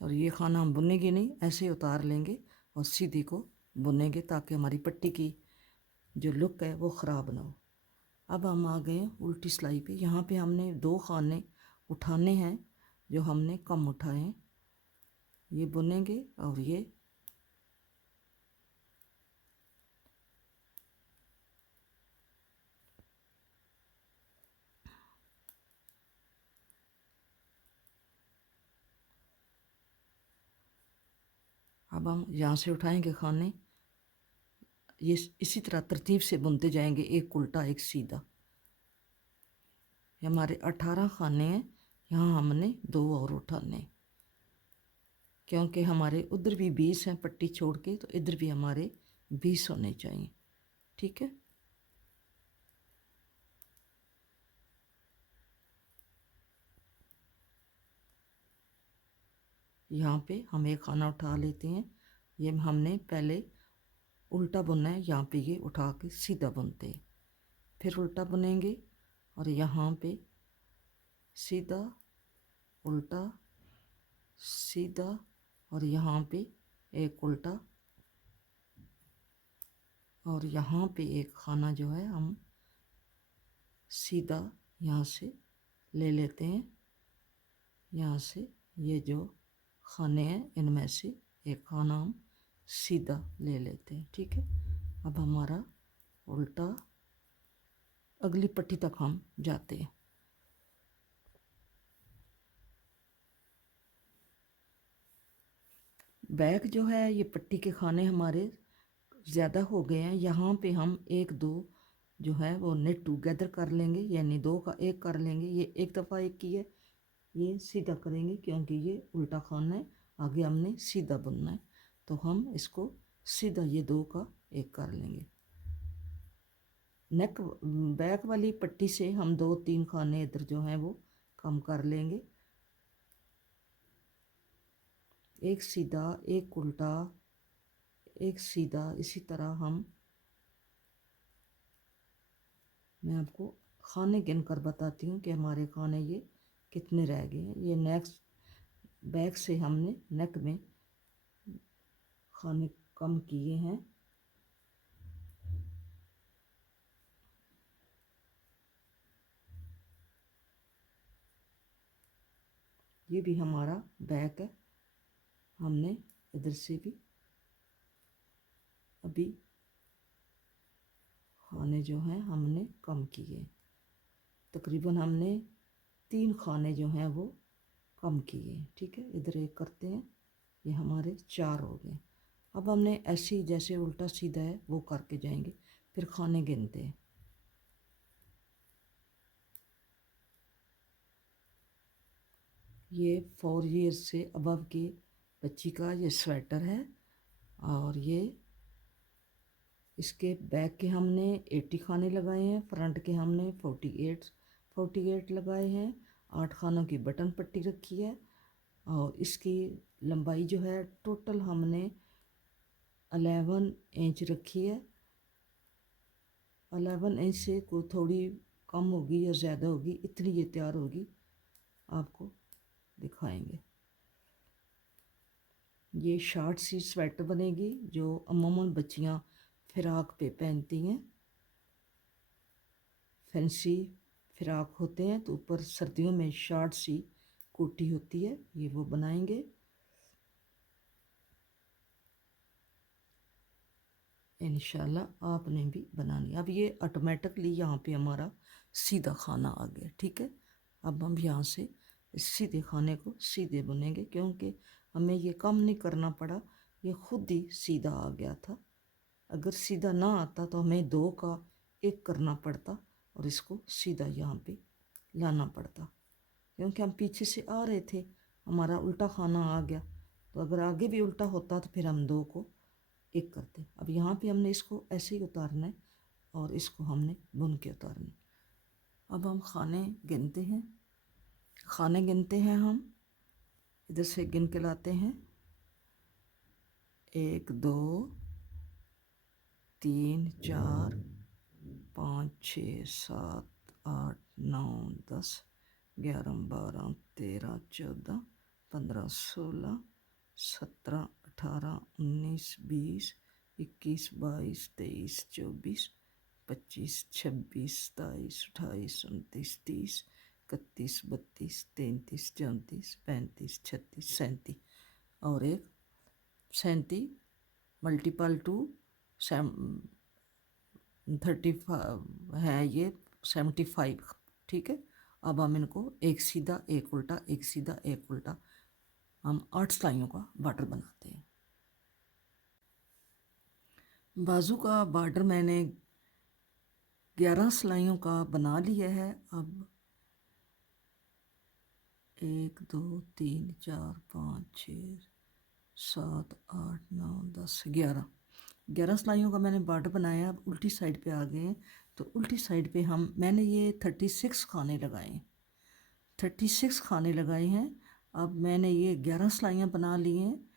और ये खाना हम बुनेंगे नहीं, ऐसे ही उतार लेंगे और सीधे को बुनेंगे ताकि हमारी पट्टी की जो लुक है वो ख़राब ना हो। अब हम आ गए उल्टी सिलाई पे। यहाँ पे हमने 2 खाने उठाने हैं जो हमने कम उठाए हैं। ये बुनेंगे और ये अब हम यहाँ से उठाएंगे खाने, ये इसी तरह तरतीब से बुनते जाएंगे, एक उल्टा एक सीधा। ये हमारे 18 खाने हैं। यहाँ हमने 2 और उठाने, क्योंकि हमारे उधर भी 20 हैं पट्टी छोड़ के, तो इधर भी हमारे 20 होने चाहिए। ठीक है, यहाँ पे हम एक खाना उठा लेते हैं। ये हमने पहले उल्टा बुनना है, यहाँ पे ये उठा के सीधा बुनते हैं, फिर उल्टा बुनेंगे और यहाँ पे सीधा उल्टा सीधा और यहाँ पे एक उल्टा और यहाँ पे एक खाना जो है हम सीधा यहाँ से ले लेते हैं। यहाँ से ये जो खाने हैं इनमें से एक खाना हम सीधा ले लेते हैं। ठीक है, अब हमारा उल्टा अगली पट्टी तक हम जाते हैं। बैक जो है ये पट्टी के खाने हमारे ज़्यादा हो गए हैं। यहाँ पे हम 1 2 जो है वो नेट टूगेदर कर लेंगे, यानी 2 का 1 कर लेंगे। ये एक दफ़ा 1 की है, ये सीधा करेंगे क्योंकि ये उल्टा खाना है, आगे हमने सीधा बुनना है, तो हम इसको सीधा ये 2 का 1 कर लेंगे। नेक बैक वाली पट्टी से हम 2 3 खाने इधर जो हैं वो कम कर लेंगे। एक सीधा एक उल्टा एक सीधा, इसी तरह मैं आपको खाने गिन कर बताती हूँ कि हमारे खाने ये कितने रह गए हैं। ये नेक्स्ट बैक से हमने नेक में खाने कम किए हैं। ये भी हमारा बैक है, हमने इधर से भी अभी खाने जो हैं हमने कम किए। तकरीबन हमने 3 खाने जो हैं वो कम किए। ठीक है, इधर एक करते हैं, ये हमारे 4 हो गए। अब हमने ऐसे ही जैसे उल्टा सीधा है वो करके जाएंगे, फिर खाने गिनते हैं। ये 4 ईयर्स से अबव के बच्ची का ये स्वेटर है, और ये इसके बैक के हमने 80 खाने लगाए हैं, फ्रंट के हमने 48 लगाए हैं। 8 खानों की बटन पट्टी रखी है, और इसकी लंबाई जो है टोटल हमने 11 इंच रखी है। 11 इंच से कोई थोड़ी कम होगी या ज़्यादा होगी, इतनी ये तैयार होगी, आपको दिखाएंगे। ये शॉर्ट सी स्वेटर बनेगी जो अमूमन बच्चियाँ फ़िराक पे पहनती हैं। फैंसी फ़िराक होते हैं तो ऊपर सर्दियों में शॉर्ट सी कोटी होती है, ये वो बनाएंगे। इंशाल्लाह आपने भी बनानी। अब ये ऑटोमेटिकली यहाँ पे हमारा सीधा खाना आ गया। ठीक है, अब हम यहाँ से सीधे खाने को सीधे बुनेंगे, क्योंकि हमें ये कम नहीं करना पड़ा, ये खुद ही सीधा आ गया था। अगर सीधा ना आता तो हमें 2 का 1 करना पड़ता और इसको सीधा यहाँ पे लाना पड़ता, क्योंकि हम पीछे से आ रहे थे, हमारा उल्टा खाना आ गया। तो अगर आगे भी उल्टा होता तो फिर हम 2 को 1 करते। अब यहाँ पे हमने इसको ऐसे ही उतारना है और इसको हमने बुन के उतारना है। अब हम खाने गिनते हैं, हम इधर से गिन के लाते हैं। 1 2 3 4 5 6 7 8 9 10 11 12 13 14 15 16 17 18 19 20 21 22 23 24 25 26 27 28 29 30 31 32 33 34 35 36 37 और एक 37 मल्टीपल टू 35 है, ये 75। ठीक है, अब हम इनको एक सीधा एक उल्टा, एक सीधा एक उल्टा, हम 8 सिलाइयों का बॉर्डर बनाते हैं। बाजू का बॉर्डर मैंने 11 सिलाइयों का बना लिया है। अब 1 2 3 4 5 6 7 8 9 10 11 सिलाइयों का मैंने बॉर्डर बनाया। अब उल्टी साइड पे आ गए हैं, तो उल्टी साइड पे मैंने ये 36 खाने लगाए हैं, 36 खाने लगाए हैं। अब मैंने ये 11 सिलाइयाँ बना ली हैं,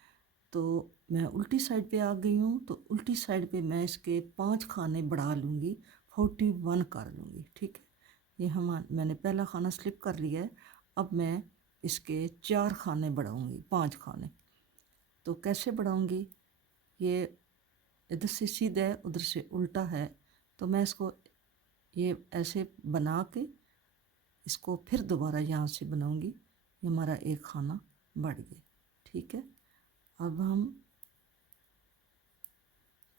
तो मैं उल्टी साइड पे आ गई हूँ। तो उल्टी साइड पे मैं इसके 5 खाने बढ़ा लूँगी, 41 कर लूँगी। ठीक है, ये मैंने पहला खाना स्लिप कर लिया है। अब मैं इसके 4 खाने बढ़ाऊँगी, 5 खाने। तो कैसे बढ़ाऊँगी, ये इधर से सीधा है, उधर से उल्टा है, तो मैं इसको ये ऐसे बना के इसको फिर दोबारा यहाँ से बनाऊँगी। ये हमारा एक खाना बढ़ गया। ठीक है, अब हम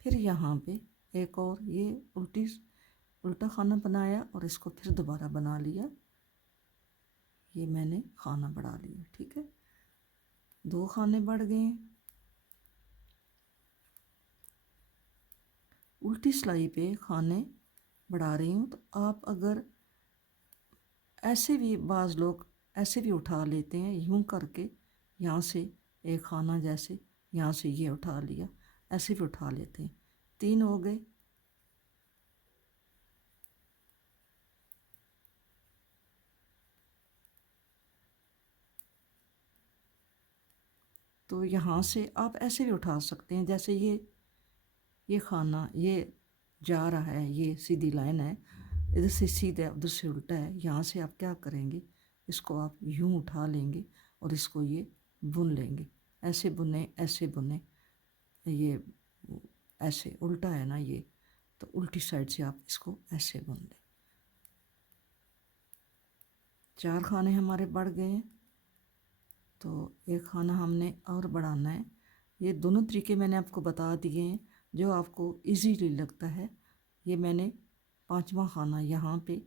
फिर यहाँ पे एक और ये उल्टा खाना बनाया और इसको फिर दोबारा बना लिया। ये मैंने खाना बढ़ा लिया। ठीक है, 2 खाने बढ़ गए। उल्टी सिलाई पे खाने बढ़ा रही हूँ, तो आप अगर ऐसे भी, बाज़ लोग ऐसे भी उठा लेते हैं, यूं करके यहाँ से एक खाना, जैसे यहाँ से ये उठा लिया, ऐसे भी उठा लेते हैं। 3 हो गए। तो यहाँ से आप ऐसे भी उठा सकते हैं, जैसे ये खाना ये जा रहा है, ये सीधी लाइन है, इधर से सीधा है, उधर से उल्टा है। यहाँ से आप क्या करेंगे, इसको आप यूं उठा लेंगे और इसको ये बुन लेंगे। ऐसे बुने, ऐसे बुने, ये ऐसे उल्टा है ना ये, तो उल्टी साइड से आप इसको ऐसे बुन लें। 4 खाने हमारे बढ़ गए हैं, तो एक खाना हमने और बढ़ाना है। ये दोनों तरीके मैंने आपको बता दिए हैं, जो आपको इजीली लगता है। ये मैंने 5वां खाना यहाँ पे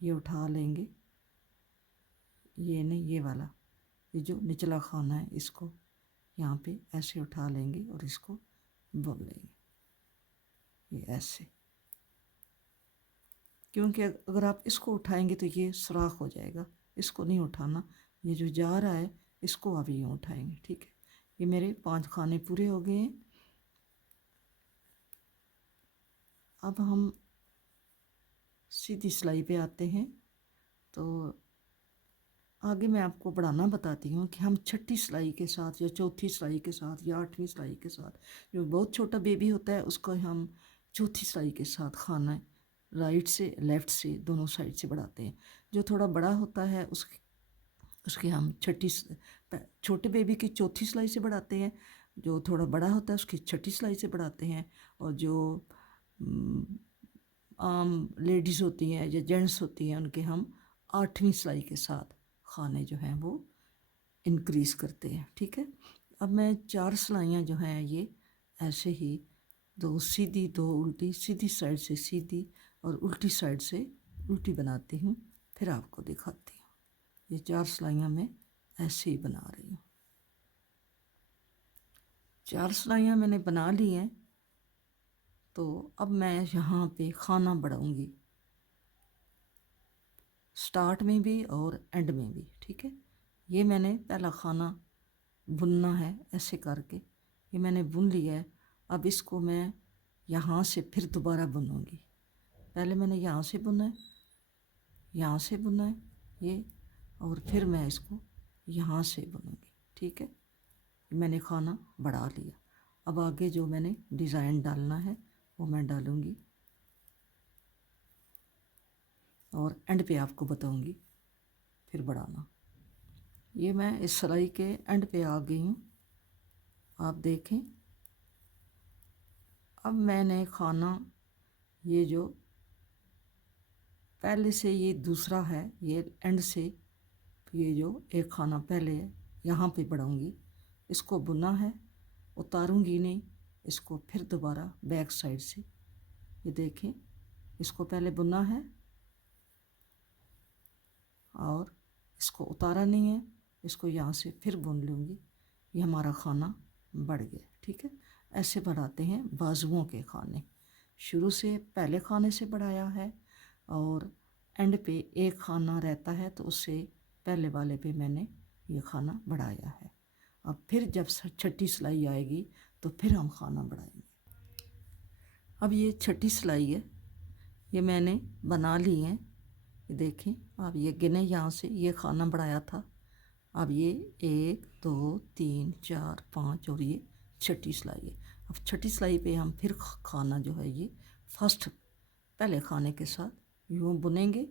ये उठा लेंगे, ये नहीं, ये वाला, ये जो निचला खाना है इसको यहाँ पे ऐसे उठा लेंगे और इसको बुन लेंगे, ये ऐसे। क्योंकि अगर आप इसको उठाएंगे तो ये सुराख हो जाएगा, इसको नहीं उठाना। ये जो जा रहा है इसको आप यूँ उठाएंगे, ठीक है। ये मेरे 5 खाने पूरे हो गए हैं। अब हम सीधी सिलाई पे आते हैं। तो आगे मैं आपको बढ़ाना बताती हूँ कि हम 6ठी सिलाई के साथ या 4थी सिलाई के साथ या 8वीं सिलाई के साथ, जो बहुत छोटा बेबी होता है उसको हम 4थी सिलाई के साथ खाना राइट से लेफ़्ट से दोनों साइड से बढ़ाते हैं। जो थोड़ा बड़ा होता है उसके हम छोटे बेबी की 4थी सिलाई से बढ़ाते हैं, जो थोड़ा बड़ा होता है उसकी 6ठी सिलाई से बढ़ाते हैं, और जो आम लेडीज़ होती हैं या जेंट्स होती हैं उनके हम 8वीं सिलाई के साथ खाने जो हैं वो इंक्रीज़ करते हैं, ठीक है। अब मैं 4 सिलाइयाँ जो हैं ये ऐसे ही 2 सीधी 2 उल्टी, सीधी साइड से सीधी और उल्टी साइड से उल्टी बनाती हूँ, फिर आपको दिखाती हूँ। ये 4 सिलाइयाँ मैं ऐसे ही बना रही हूँ। 4 सिलाइयाँ मैंने बना ली हैं, तो अब मैं यहाँ पे खाना बढ़ाऊँगी, स्टार्ट में भी और एंड में भी, ठीक है। ये मैंने पहला खाना बुनना है ऐसे करके, ये मैंने बुन लिया है। अब इसको मैं यहाँ से फिर दोबारा बुनूँगी। पहले मैंने यहाँ से बुना है, यहाँ से बुना है ये, और फिर मैं इसको यहाँ से बुनूँगी, ठीक है। मैंने खाना बढ़ा लिया। अब आगे जो मैंने डिज़ाइन डालना है वो मैं डालूँगी और एंड पे आपको बताऊँगी फिर बढ़ाना। ये मैं इस सिलाई के एंड पे आ गई हूँ, आप देखें। अब मैंने खाना, ये जो पहले से ये दूसरा है, ये एंड से ये जो एक खाना पहले है यहाँ पे बढ़ाऊँगी, इसको बुना है, उतारूँगी नहीं, इसको फिर दोबारा बैक साइड से, ये देखें, इसको पहले बुना है और इसको उतारा नहीं है, इसको यहाँ से फिर बुन लूँगी। ये हमारा खाना बढ़ गया, ठीक है। ऐसे बढ़ाते हैं बाजुओं के खाने। शुरू से पहले खाने से बढ़ाया है और एंड पे एक खाना रहता है तो उससे पहले वाले पे मैंने ये खाना बढ़ाया है। अब फिर जब 6ठी सिलाई आएगी तो फिर हम खाना बढ़ाएंगे। अब ये 6ठी सिलाई है, ये मैंने बना ली है, ये देखें। अब ये गिने यहाँ से, ये खाना बढ़ाया था। अब ये 1 2 3 4 5 और ये 6ठी सिलाई है। अब 6ठी सिलाई पे हम फिर खाना जो है ये फर्स्ट पहले खाने के साथ यूँ बुनेंगे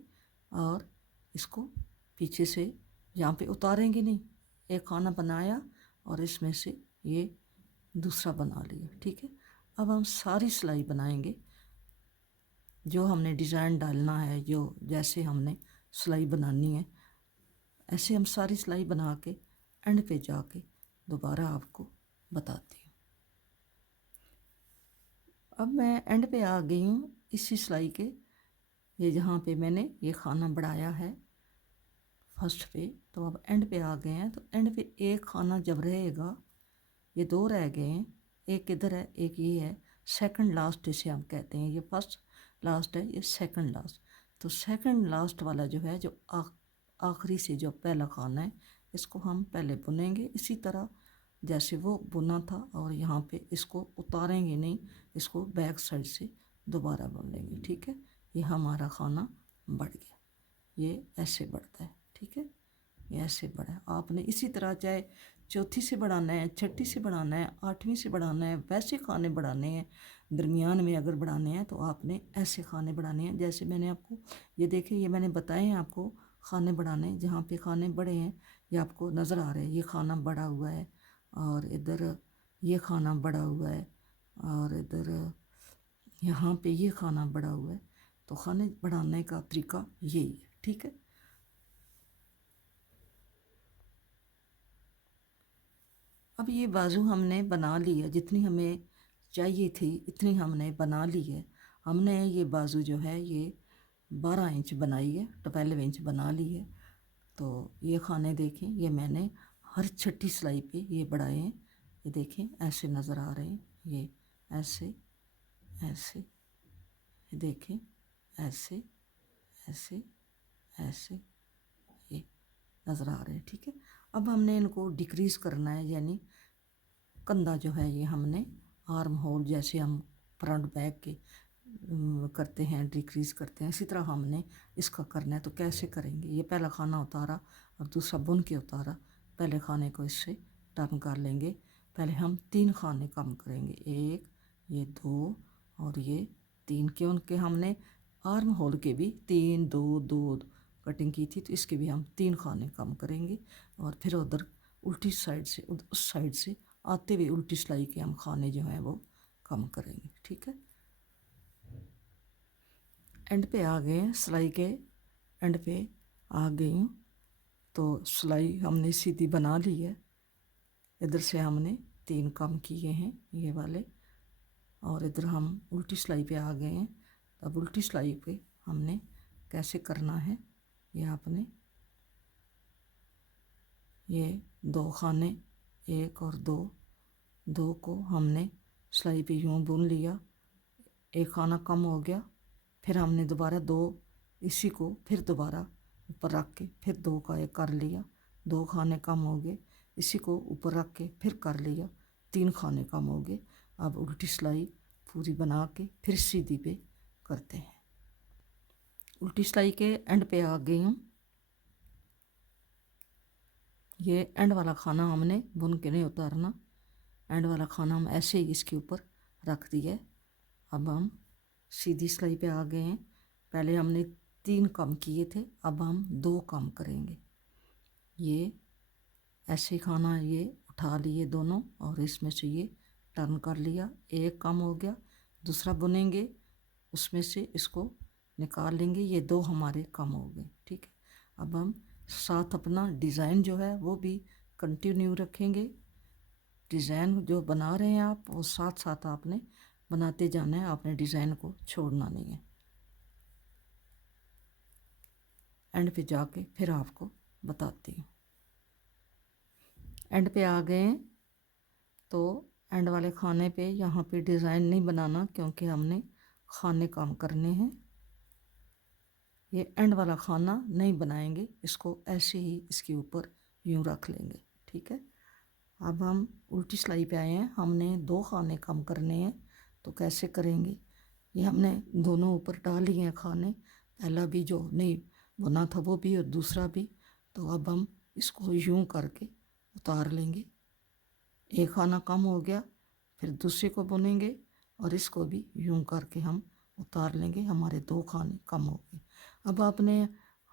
और इसको पीछे से यहाँ पे उतारेंगे नहीं। एक खाना बनाया और इसमें से ये दूसरा बना लिया, ठीक है। अब हम सारी सिलाई बनाएंगे, जो हमने डिज़ाइन डालना है, जो जैसे हमने सिलाई बनानी है ऐसे हम सारी सिलाई बना के एंड पे जाके दोबारा आपको बताती हूँ। अब मैं एंड पे आ गई हूँ इसी सिलाई के, ये जहाँ पे मैंने ये खाना बढ़ाया है फर्स्ट पे, तो अब एंड पे आ गए हैं। तो एंड पे एक खाना जब रहेगा, ये 2 रह गए हैं, एक इधर है एक ये है, सेकंड लास्ट इसे हम कहते हैं। ये फर्स्ट लास्ट है, ये सेकंड लास्ट। तो सेकंड लास्ट वाला जो है, जो आखिरी से जो पहला खाना है, इसको हम पहले बुनेंगे इसी तरह जैसे वो बुना था, और यहाँ पे इसको उतारेंगे नहीं, इसको बैक साइड से दोबारा बुन लेंगे, ठीक है। ये हमारा खाना बढ़ गया, ये ऐसे बढ़ता है, ठीक है। ये ऐसे बढ़ा। आपने इसी तरह चाहे 4थी से बढ़ाना है, 6ठी से बढ़ाना है, 8वीं से बढ़ाना है, वैसे खाने बढ़ाने हैं। दरमियान में अगर बढ़ाने हैं तो आपने ऐसे खाने बढ़ाने हैं जैसे मैंने आपको ये देखे, ये मैंने बताए हैं आपको खाने बढ़ाने। जहाँ पे खाने बड़े हैं ये आपको नज़र आ रहा है, ये खाना बड़ा हुआ है और इधर ये खाना बड़ा हुआ है और इधर यहाँ पे ये खाना बड़ा हुआ है। तो खाने बढ़ाने का तरीका यही है, ठीक है। अब ये बाजू हमने बना ली है, जितनी हमें चाहिए थी इतनी हमने बना ली है। हमने ये बाजू जो है ये 12 इंच बनाई है, 12 इंच बना ली है। तो ये खाने देखें, ये मैंने हर छठी सिलाई पे ये बढ़ाए हैं। ये देखें ऐसे नज़र आ रहे हैं, ये ऐसे ऐसे, ये देखें ऐसे ऐसे ऐसे, ये नज़र आ रहे हैं, ठीक है। अब हमने इनको डिक्रीज़ करना है, यानी कंधा जो है ये हमने आर्म होल जैसे हम फ्रंट बैक के करते हैं, डिक्रीज़ करते हैं, इसी तरह हमने इसका करना है। तो कैसे करेंगे, ये पहला खाना उतारा और दूसरा बुन के उतारा, पहले खाने को इससे टर्न कर लेंगे। पहले हम 3 खाने कम करेंगे, 1, ये 2 और ये 3, क्योंकि हमने आर्म होल के भी 3 2 2 कटिंग की थी, तो इसके भी हम 3 खाने कम करेंगे। और फिर उधर उल्टी साइड से उस साइड से आते हुए उल्टी सिलाई के हम खाने जो हैं वो कम करेंगे, ठीक है। एंड पे आ गए हैं, सिलाई के एंड पे आ गई हूँ। तो सिलाई हमने सीधी बना ली है, इधर से हमने 3 कम किए हैं ये वाले, और इधर हम उल्टी सिलाई पे आ गए हैं। अब उल्टी सिलाई पे हमने कैसे करना है, ये आपने ये 2 खाने 1 और 2 को हमने सिलाई पे यूँ बुन लिया, एक खाना कम हो गया, फिर हमने दोबारा 2 इसी को फिर दोबारा ऊपर रख के फिर 2 का एक कर लिया, 2 खाने कम हो गए, इसी को ऊपर रख के फिर कर लिया, 3 खाने कम हो गए। अब उल्टी सिलाई पूरी बना के फिर सीधी पे करते हैं। उल्टी सिलाई के एंड पे आ गई हूँ। ये एंड वाला खाना हमने बुन के नहीं उतारना, एंड वाला खाना हम ऐसे ही इसके ऊपर रख दिया। अब हम सीधी सिलाई पे आ गए हैं, पहले हमने 3 कम किए थे, अब हम 2 कम करेंगे। ये ऐसे खाना ये उठा लिए दोनों और इसमें से ये टर्न कर लिया, एक कम हो गया, दूसरा बुनेंगे उसमें से इसको निकाल लेंगे, ये 2 हमारे कम हो गए, ठीक है। अब हम साथ अपना डिज़ाइन जो है वो भी कंटिन्यू रखेंगे। डिज़ाइन जो बना रहे हैं आप वो साथ साथ आपने बनाते जाना है, आपने डिज़ाइन को छोड़ना नहीं है। एंड पे जाके फिर आपको बताती हूँ। एंड पे आ गए हैं, तो एंड वाले खाने पे यहाँ पे डिज़ाइन नहीं बनाना, क्योंकि हमने खाने कम करने हैं। ये एंड वाला खाना नहीं बनाएंगे, इसको ऐसे ही इसके ऊपर यूँ रख लेंगे, ठीक है। अब हम उल्टी सिलाई पे आए हैं, हमने 2 खाने कम करने हैं, तो कैसे करेंगे, ये हमने दोनों ऊपर डाल लिए हैं खाने, पहला भी जो नहीं बुना था वो भी और दूसरा भी। तो अब हम इसको यूं करके उतार लेंगे, एक खाना कम हो गया, फिर दूसरे को बुनेंगे और इसको भी यूं करके हम उतार लेंगे, हमारे 2 खाने कम हो गए। अब आपने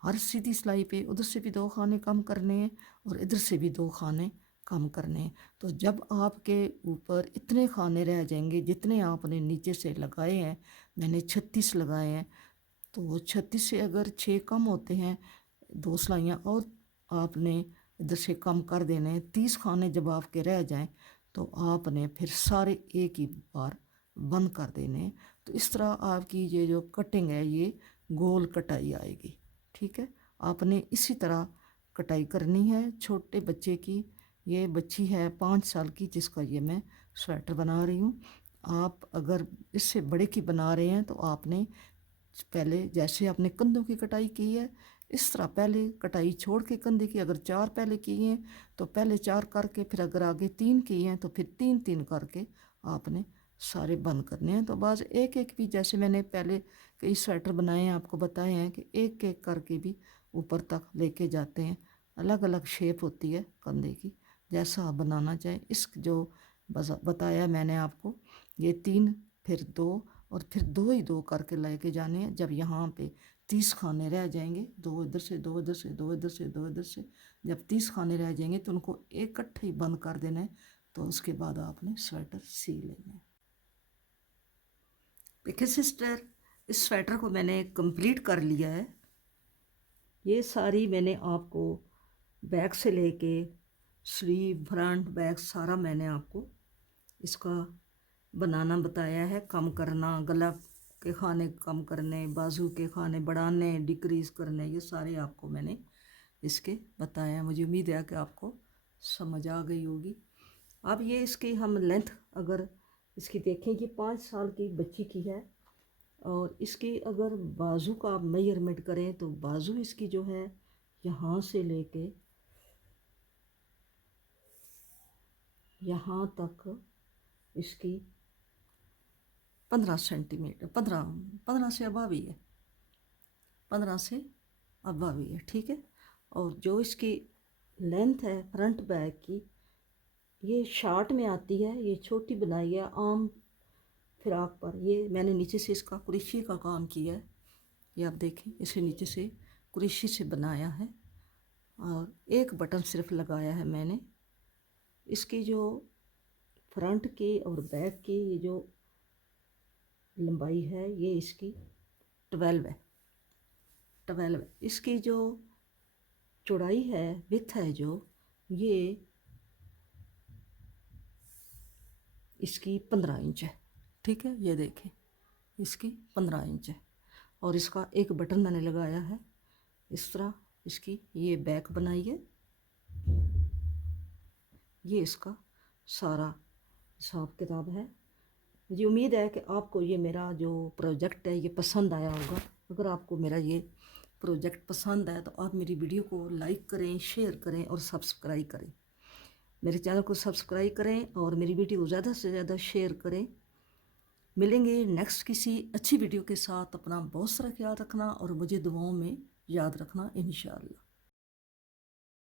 हर सीधी सिलाई पे उधर से भी 2 खाने कम करने हैं और इधर से भी 2 खाने कम करने हैं। तो जब आपके ऊपर इतने खाने रह जाएंगे जितने आपने नीचे से लगाए हैं, मैंने 36 लगाए हैं, तो 36 से अगर 6 कम होते हैं, 2 सिलाइयाँ और आपने इधर से कम कर देने हैं, 30 खाने जब आपके रह जाएं तो आपने फिर सारे एक ही बार बंद कर देने हैं। तो इस तरह आपकी ये जो कटिंग है ये गोल कटाई आएगी, ठीक है। आपने इसी तरह कटाई करनी है। छोटे बच्चे की, ये बच्ची है 5 साल की जिसका ये मैं स्वेटर बना रही हूँ। आप अगर इससे बड़े की बना रहे हैं तो आपने पहले जैसे आपने कंधों की कटाई की है इस तरह पहले कटाई छोड़ के कंधे की, अगर 4 पहले किए हैं तो पहले 4 करके, फिर अगर आगे 3 किए हैं तो फिर 3 3 करके आपने सारे बंद करने हैं। तो बस एक एक भी, जैसे मैंने पहले कई स्वेटर बनाए हैं आपको बताए हैं कि एक एक करके भी ऊपर तक लेके जाते हैं। अलग अलग शेप होती है कंधे की, जैसा आप बनाना चाहें। इस जो बताया मैंने आपको, ये 3 फिर 2 और फिर 2 ही 2 करके लेके जाने हैं। जब यहाँ पे 30 खाने रह जाएंगे, 2 इधर से, 2 इधर से, 2 इधर से, 2 इधर से। जब 30 खाने रह जाएंगे तो उनको इकट्ठे ही बंद कर देना है। तो उसके बाद आपने स्वेटर सी लेना है। देखिए सिस्टर, इस स्वेटर को मैंने कंप्लीट कर लिया है। ये सारी मैंने आपको बैक से लेके स्लीव, फ्रंट, बैक सारा मैंने आपको इसका बनाना बताया है। कम करना, गला के खाने कम करने, बाजू के खाने बढ़ाने, डिक्रीज करने, ये सारे आपको मैंने इसके बताया। मुझे उम्मीद है कि आपको समझ आ गई होगी। अब ये इसकी हम लेंथ अगर इसकी देखें कि 5 साल की बच्ची की है, और इसकी अगर बाजू का आप मेजरमेंट करें तो बाजू इसकी जो है यहाँ से लेके यहाँ तक इसकी 15 सेंटीमीटर, 15 से अबव ही है, 15 से अबव ही है, ठीक है। और जो इसकी लेंथ है फ्रंट बैक की, ये शार्ट में आती है, ये छोटी बनाई है आम फ्राक पर। ये मैंने नीचे से इसका कुरेशी का काम किया है, ये आप देखें, इसे नीचे से कुरेशी से बनाया है और एक बटन सिर्फ लगाया है मैंने। इसकी जो फ्रंट की और बैक की ये जो लंबाई है, ये इसकी 12 है, 12। इसकी जो चौड़ाई है, विड्थ है जो, ये इसकी 15 इंच है, ठीक है। ये देखें, इसकी 15 इंच है। और इसका एक बटन मैंने लगाया है इस तरह। इसकी ये बैक बनाई है, ये इसका सारा हिसाब किताब है। मुझे उम्मीद है कि आपको ये मेरा जो प्रोजेक्ट है ये पसंद आया होगा। अगर आपको मेरा ये प्रोजेक्ट पसंद आया तो आप मेरी वीडियो को लाइक करें, शेयर करें और सब्सक्राइब करें। मेरे चैनल को सब्सक्राइब करें और मेरी वीडियो को ज़्यादा से ज़्यादा शेयर करें। मिलेंगे नेक्स्ट किसी अच्छी वीडियो के साथ। अपना बहुत सारा ख्याल रखना और मुझे दुआओं में याद रखना इंशाअल्लाह।